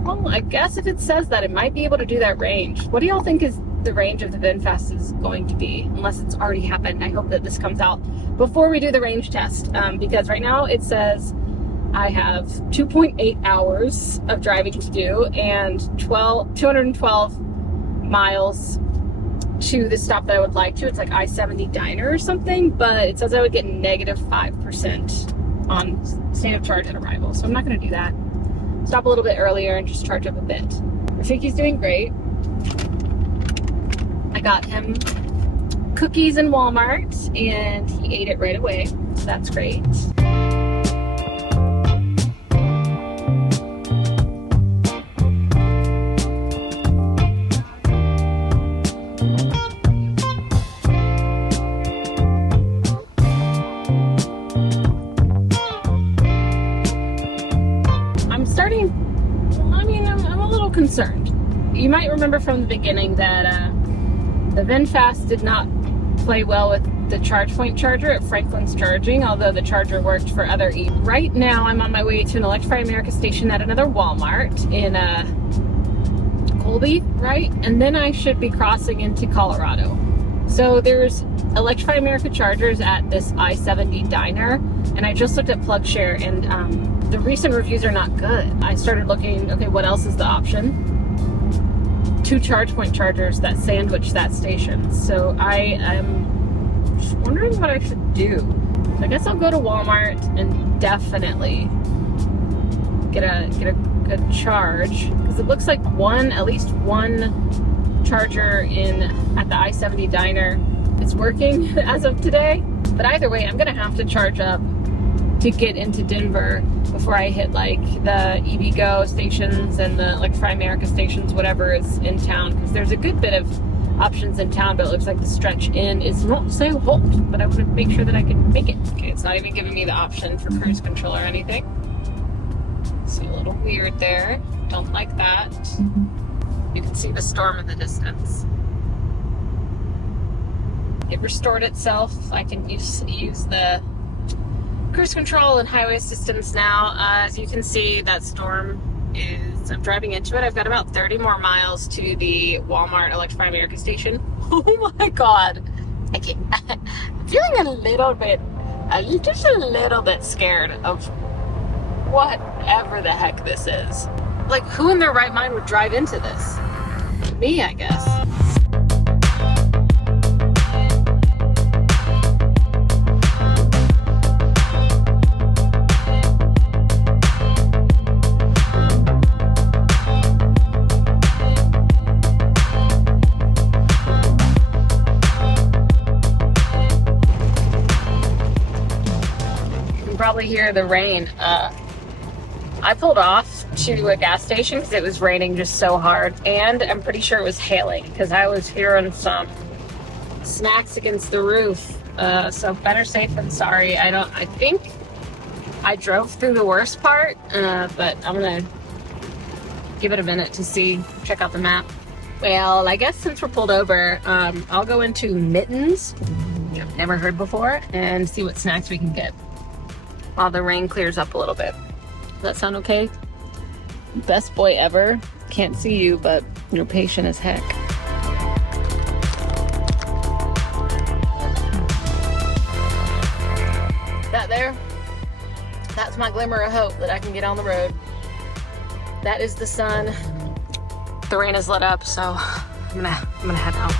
Well, I guess if it says that, it might be able to do that range. What do y'all think is the range of the VinFast is going to be? Unless it's already happened. I hope that this comes out before we do the range test. Because right now it says I have 2.8 hours of driving to do and 212 miles to the stop that I would like to. It's like I-70 Diner or something, but it says I would get negative 5% on state of charge at arrival. So I'm not going to do that. Stop a little bit earlier and just charge up a bit. Rafiki's doing great. I got him cookies in Walmart and he ate it right away. So that's great. I'm a little concerned. You might remember from the beginning that the VinFast did not play well with the charge point charger at Franklin's Charging, although the charger worked for other Right now, I'm on my way to an Electrify America station at another Walmart in Colby, right? And then I should be crossing into Colorado. So there's Electrify America chargers at this I-70 Diner, and I just looked at PlugShare, and the recent reviews are not good. I started looking, okay, what else is the option? 2 charge point chargers that sandwich that station. So I am just wondering what I should do. So I guess I'll go to Walmart and definitely get a good charge, because it looks like at least one charger at the I-70 Diner is working as of today. But either way, I'm gonna have to charge up to get into Denver before I hit like the EVgo stations and the Electrify America stations, whatever is in town, because there's a good bit of options in town, but it looks like the stretch in is not so hot, but I want to make sure that I can make it. Okay, it's not even giving me the option for cruise control or anything. See, a little weird there. Don't like that. You can see the storm in the distance. It restored itself. I can use the cruise control and highway assistance now. As you can see, that storm I'm driving into it. I've got about 30 more miles to the Walmart Electrify America station. Oh my God. I'm feeling just a little bit scared of whatever the heck this is. Like, who in their right mind would drive into this? Me, I guess. Probably hear the rain. I pulled off to a gas station because it was raining just so hard, and I'm pretty sure it was hailing because I was hearing some smacks against the roof. So better safe than sorry. I think I drove through the worst part, but I'm gonna give it a minute to check out the map. Well, I guess since we're pulled over, I'll go into Mittens, I've never heard before, and see what snacks we can get while the rain clears up a little bit. Does that sound okay? Best boy ever. Can't see you, but you're patient as heck. That there, that's my glimmer of hope that I can get on the road. That is the sun. The rain has let up, so I'm gonna head out.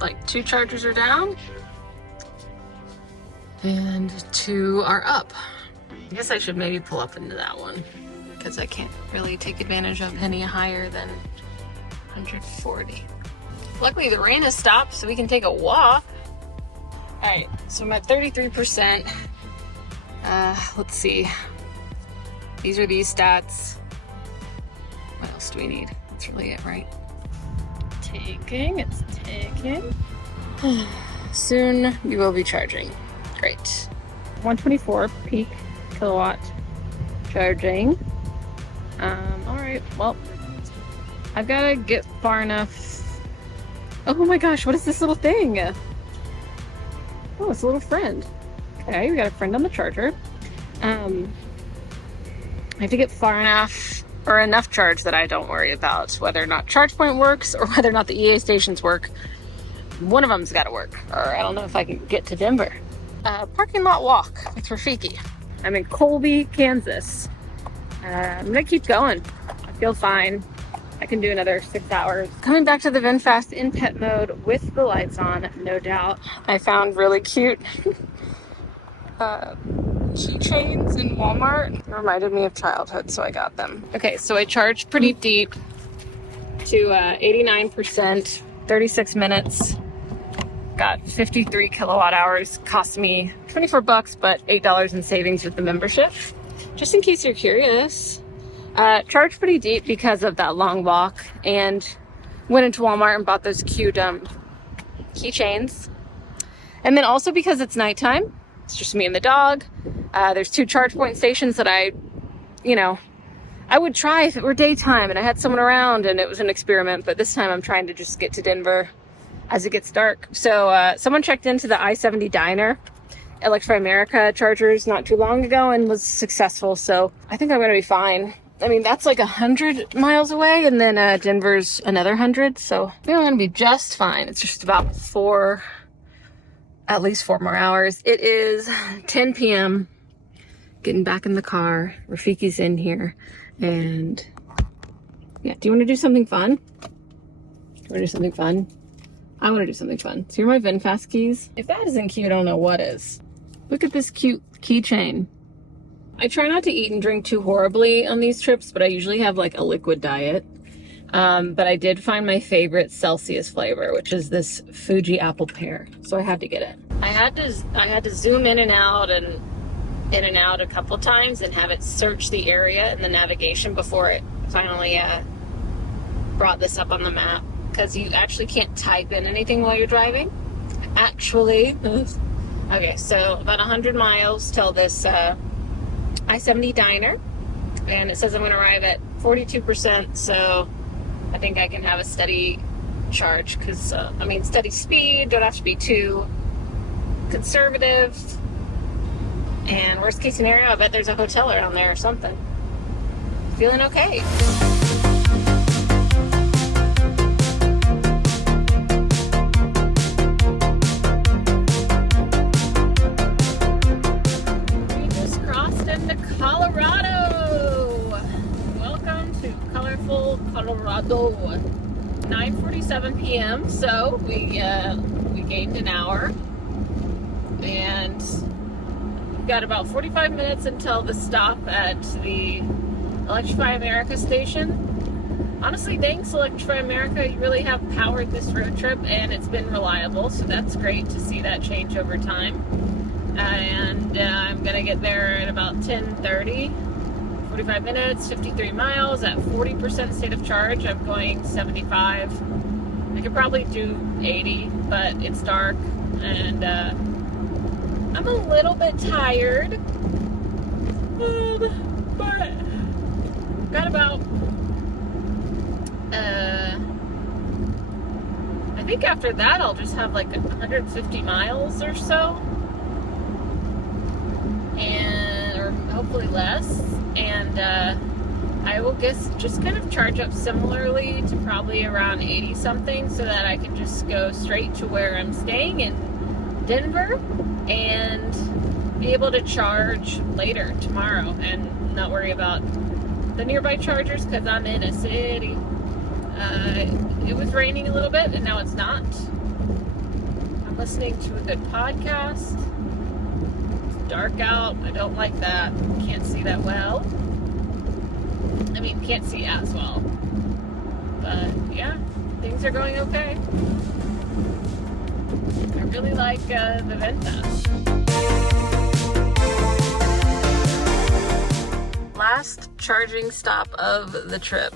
Like 2 chargers are down and 2 are up. I guess I should maybe pull up into that one because I can't really take advantage of any higher than 140. Luckily the rain has stopped so we can take a walk. Alright, so I'm at 33%. Let's see. These are these stats. What else do we need? That's really it, right? It's taking. Soon we will be charging. Great. 124 peak kilowatt charging. Alright, well, I've got to get far enough. Oh my gosh, what is this little thing? Oh, it's a little friend. Okay, we got a friend on the charger. I have to get far enough, or enough charge that I don't worry about whether or not ChargePoint works or whether or not the EA stations work. One of them's got to work, or I don't know if I can get to Denver. Parking lot walk with Rafiki. I'm in Colby, Kansas. I'm gonna keep going. I feel fine. I can do another 6 hours. Coming back to the VinFast in pet mode with the lights on, no doubt. I found really cute keychains in Walmart. It reminded me of childhood, so I got them. Okay, so I charged pretty deep to 89%, 36 minutes. Got 53 kilowatt hours. Cost me $24, but $8 in savings with the membership. Just in case you're curious. Charged pretty deep because of that long walk, and went into Walmart and bought those cute keychains. And then also because it's nighttime, it's just me and the dog. There's 2 ChargePoint stations that I would try if it were daytime and I had someone around and it was an experiment, but this time I'm trying to just get to Denver as it gets dark. So someone checked into the I-70 diner, Electrify America chargers not too long ago and was successful, so I think I'm gonna be fine. I mean, that's like 100 miles away, and then Denver's another 100, so I think I'm gonna be just fine. It's just about at least 4 more hours. It is 10 p.m. Getting back in the car. Rafiki's in here, and yeah, do you want to do something fun? Do you want to do something fun? I want to do something fun. So here are my VinFast keys. If that isn't cute, I don't know what is. Look at this cute keychain. I try not to eat and drink too horribly on these trips, but I usually have like a liquid diet. But I did find my favorite Celsius flavor, which is this Fuji apple pear. So I had to get it. I had to zoom in and out a couple times and have it search the area in the navigation before it finally brought this up on the map. Because you actually can't type in anything while you're driving. Actually. Okay, so about 100 miles till this I-70 diner. And it says I'm going to arrive at 42%, so I think I can have a steady charge. Because, steady speed, don't have to be too conservative. And worst case scenario, I bet there's a hotel around there or something. Feeling okay. Colorado. 9:47 p.m. So we gained an hour, and we've got about 45 minutes until the stop at the Electrify America station. Honestly, thanks Electrify America, you really have powered this road trip, and it's been reliable. So that's great to see that change over time. And I'm gonna get there at about 10:30. 45 minutes, 53 miles at 40% state of charge. I'm going 75. I could probably do 80, but it's dark and I'm a little bit tired. But got about I think after that I'll just have like 150 miles or so, or hopefully less. And I will just kind of charge up similarly to probably around 80 something, so that I can just go straight to where I'm staying in Denver and be able to charge later tomorrow and not worry about the nearby chargers, because I'm in a city. It was raining a little bit and now it's not. I'm listening to a good podcast. Dark out. I don't like that. Can't see that well. I mean, can't see as well. But yeah, things are going okay. I really like the VinFast. Last charging stop of the trip.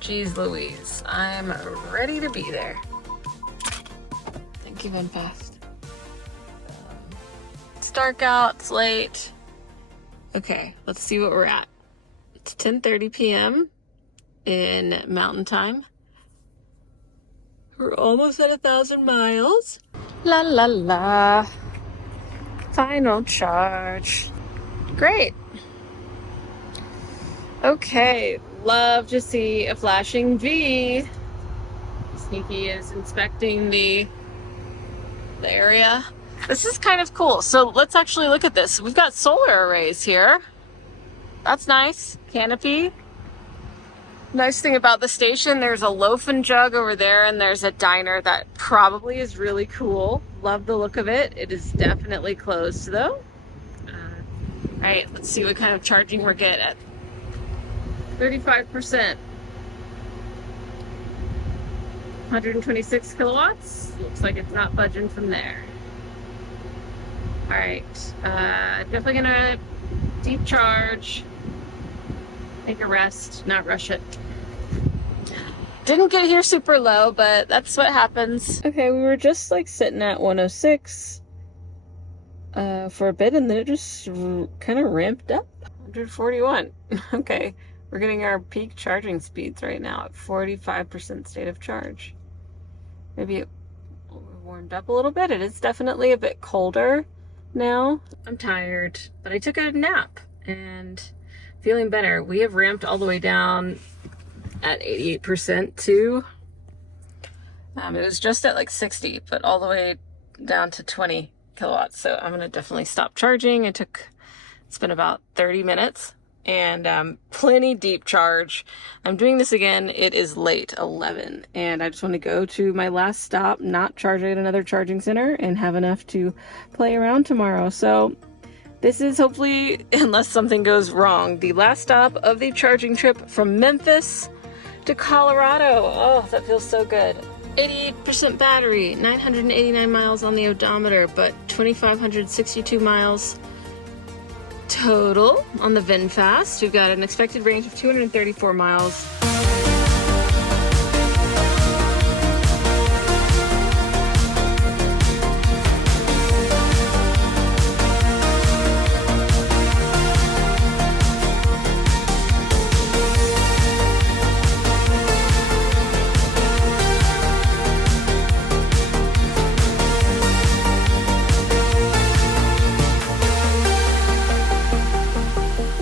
Jeez Louise, I'm ready to be there. Thank you, VinFast. It's dark out, it's late. Okay, let's see what we're at. It's 10:30 p.m. in Mountain Time. We're almost at 1,000 miles. La la la. Final charge. Great. Okay, love to see a flashing V. Sneaky is inspecting the area. This is kind of cool. So let's actually look at this. We've got solar arrays here. That's nice. Canopy. Nice thing about the station, there's a loaf and jug over there, and there's a diner that probably is really cool. Love the look of it. It is definitely closed though. All right, let's see what kind of charging we're getting at. 35%. 126 kilowatts. Looks like it's not budging from there. All right, definitely gonna deep charge, take a rest, not rush it. Didn't get here super low, but that's what happens. Okay, we were just like sitting at 106 for a bit, and then it just kind of ramped up. 141. Okay, we're getting our peak charging speeds right now at 45% state of charge. Maybe it warmed up a little bit. It is definitely a bit colder now. I'm tired, but I took a nap and feeling better. We have ramped all the way down at 88% too. It was just at like 60, but all the way down to 20 kilowatts. So I'm gonna definitely stop charging. It's been about 30 minutes and plenty deep charge. I'm doing this again. It is late, 11, and I just want to go to my last stop, not charge at another charging center, and have enough to play around tomorrow. So this is hopefully, unless something goes wrong, the last stop of the charging trip from Memphis to Colorado. Oh, that feels so good. 88% battery, 989 miles on the odometer, but 2,562 miles total on the VinFast. We've got an expected range of 234 miles.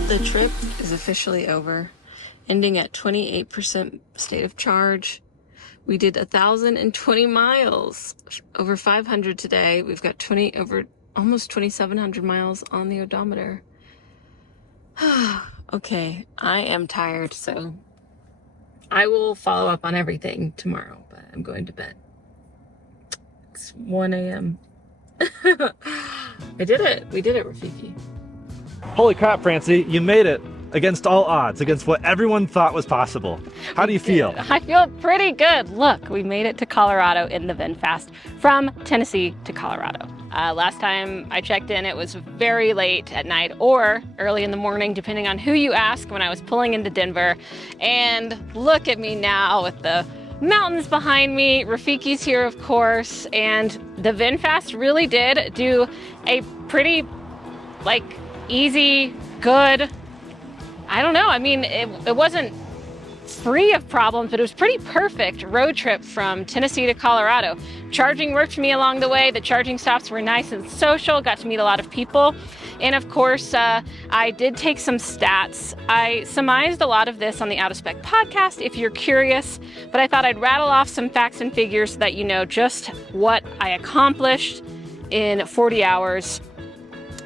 The trip is officially over, ending at 28% state of charge. We did 1,020 miles, over 500 today. We've got almost 2,700 miles on the odometer. Okay, I am tired, so I will follow up on everything tomorrow, but I'm going to bed. It's 1 a.m. I did it. We did it, Rafiki. Holy crap, Francie, you made it against all odds, against what everyone thought was possible. How do you feel? I feel pretty good. Look, we made it to Colorado in the VinFast from Tennessee to Colorado. Last time I checked in, it was very late at night or early in the morning, depending on who you ask, when I was pulling into Denver. And look at me now with the mountains behind me. Rafiki's here, of course, and the VinFast really did do a pretty, easy, good, I don't know. I mean, it wasn't free of problems, but it was pretty perfect road trip from Tennessee to Colorado. Charging worked for me along the way. The charging stops were nice and social, got to meet a lot of people. And of course, I did take some stats. I surmised a lot of this on the Out of Spec podcast if you're curious, but I thought I'd rattle off some facts and figures so that you know just what I accomplished in 40 hours.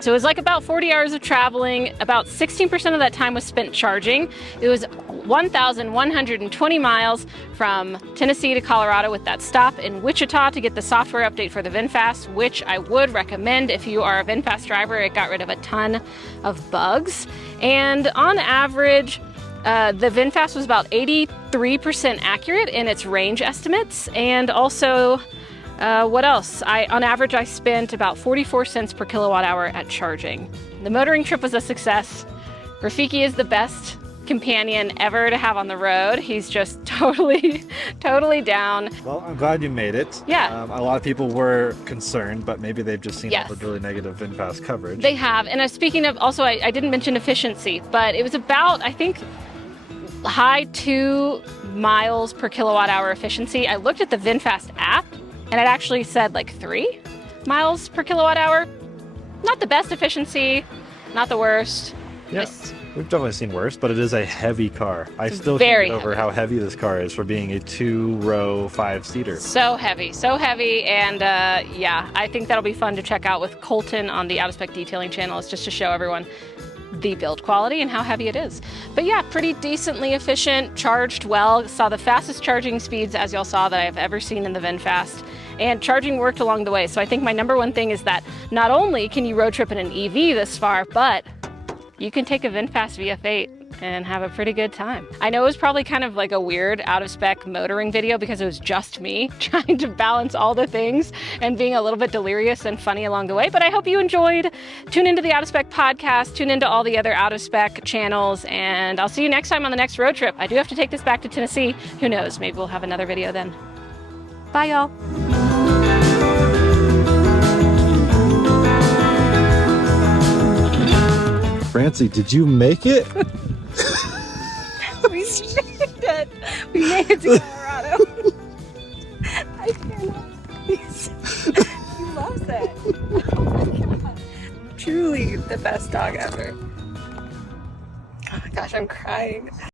So it was about 40 hours of traveling. About 16% of that time was spent charging. It was 1,120 miles from Tennessee to Colorado with that stop in Wichita to get the software update for the VinFast, which I would recommend if you are a VinFast driver. It got rid of a ton of bugs. And on average, The VinFast was about 83% accurate in its range estimates, and also, what else? On average, I spent about 44 cents per kilowatt hour at charging. The motoring trip was a success. Rafiki is the best companion ever to have on the road. He's just totally down. Well, I'm glad you made it. Yeah. A lot of people were concerned, but maybe they've just seen Yes. all the really negative VinFast coverage. They have. And speaking of, also, I didn't mention efficiency, but it was about, I think, high 2 miles per kilowatt hour efficiency. I looked at the VinFast app and it actually said like 3 miles per kilowatt hour. Not the best efficiency, not the worst. Yeah. We've definitely seen worse, but it is a heavy car. I still very can't get over heavy. how heavy this car is for being a 2-row 5-seater. So heavy, and yeah, I think that'll be fun to check out with Colton on the Out of Spec Detailing channel. It's just to show everyone the build quality and how heavy it is. But yeah, pretty decently efficient, charged well. Saw the fastest charging speeds, as y'all saw, that I've ever seen in the VinFast. And charging worked along the way. So I think my number one thing is that not only can you road trip in an EV this far, but you can take a VinFast VF8 and have a pretty good time. I know it was probably kind of like a weird out of spec motoring video because it was just me trying to balance all the things and being a little bit delirious and funny along the way, but I hope you enjoyed. Tune into the Out of Spec podcast, tune into all the other Out of Spec channels, and I'll see you next time on the next road trip. I do have to take this back to Tennessee. Who knows, maybe we'll have another video then. Bye, y'all. Francie, did you make it? We made it. We made it to Colorado. I cannot. He loves it. Oh my God. Truly the best dog ever. Oh my gosh, I'm crying.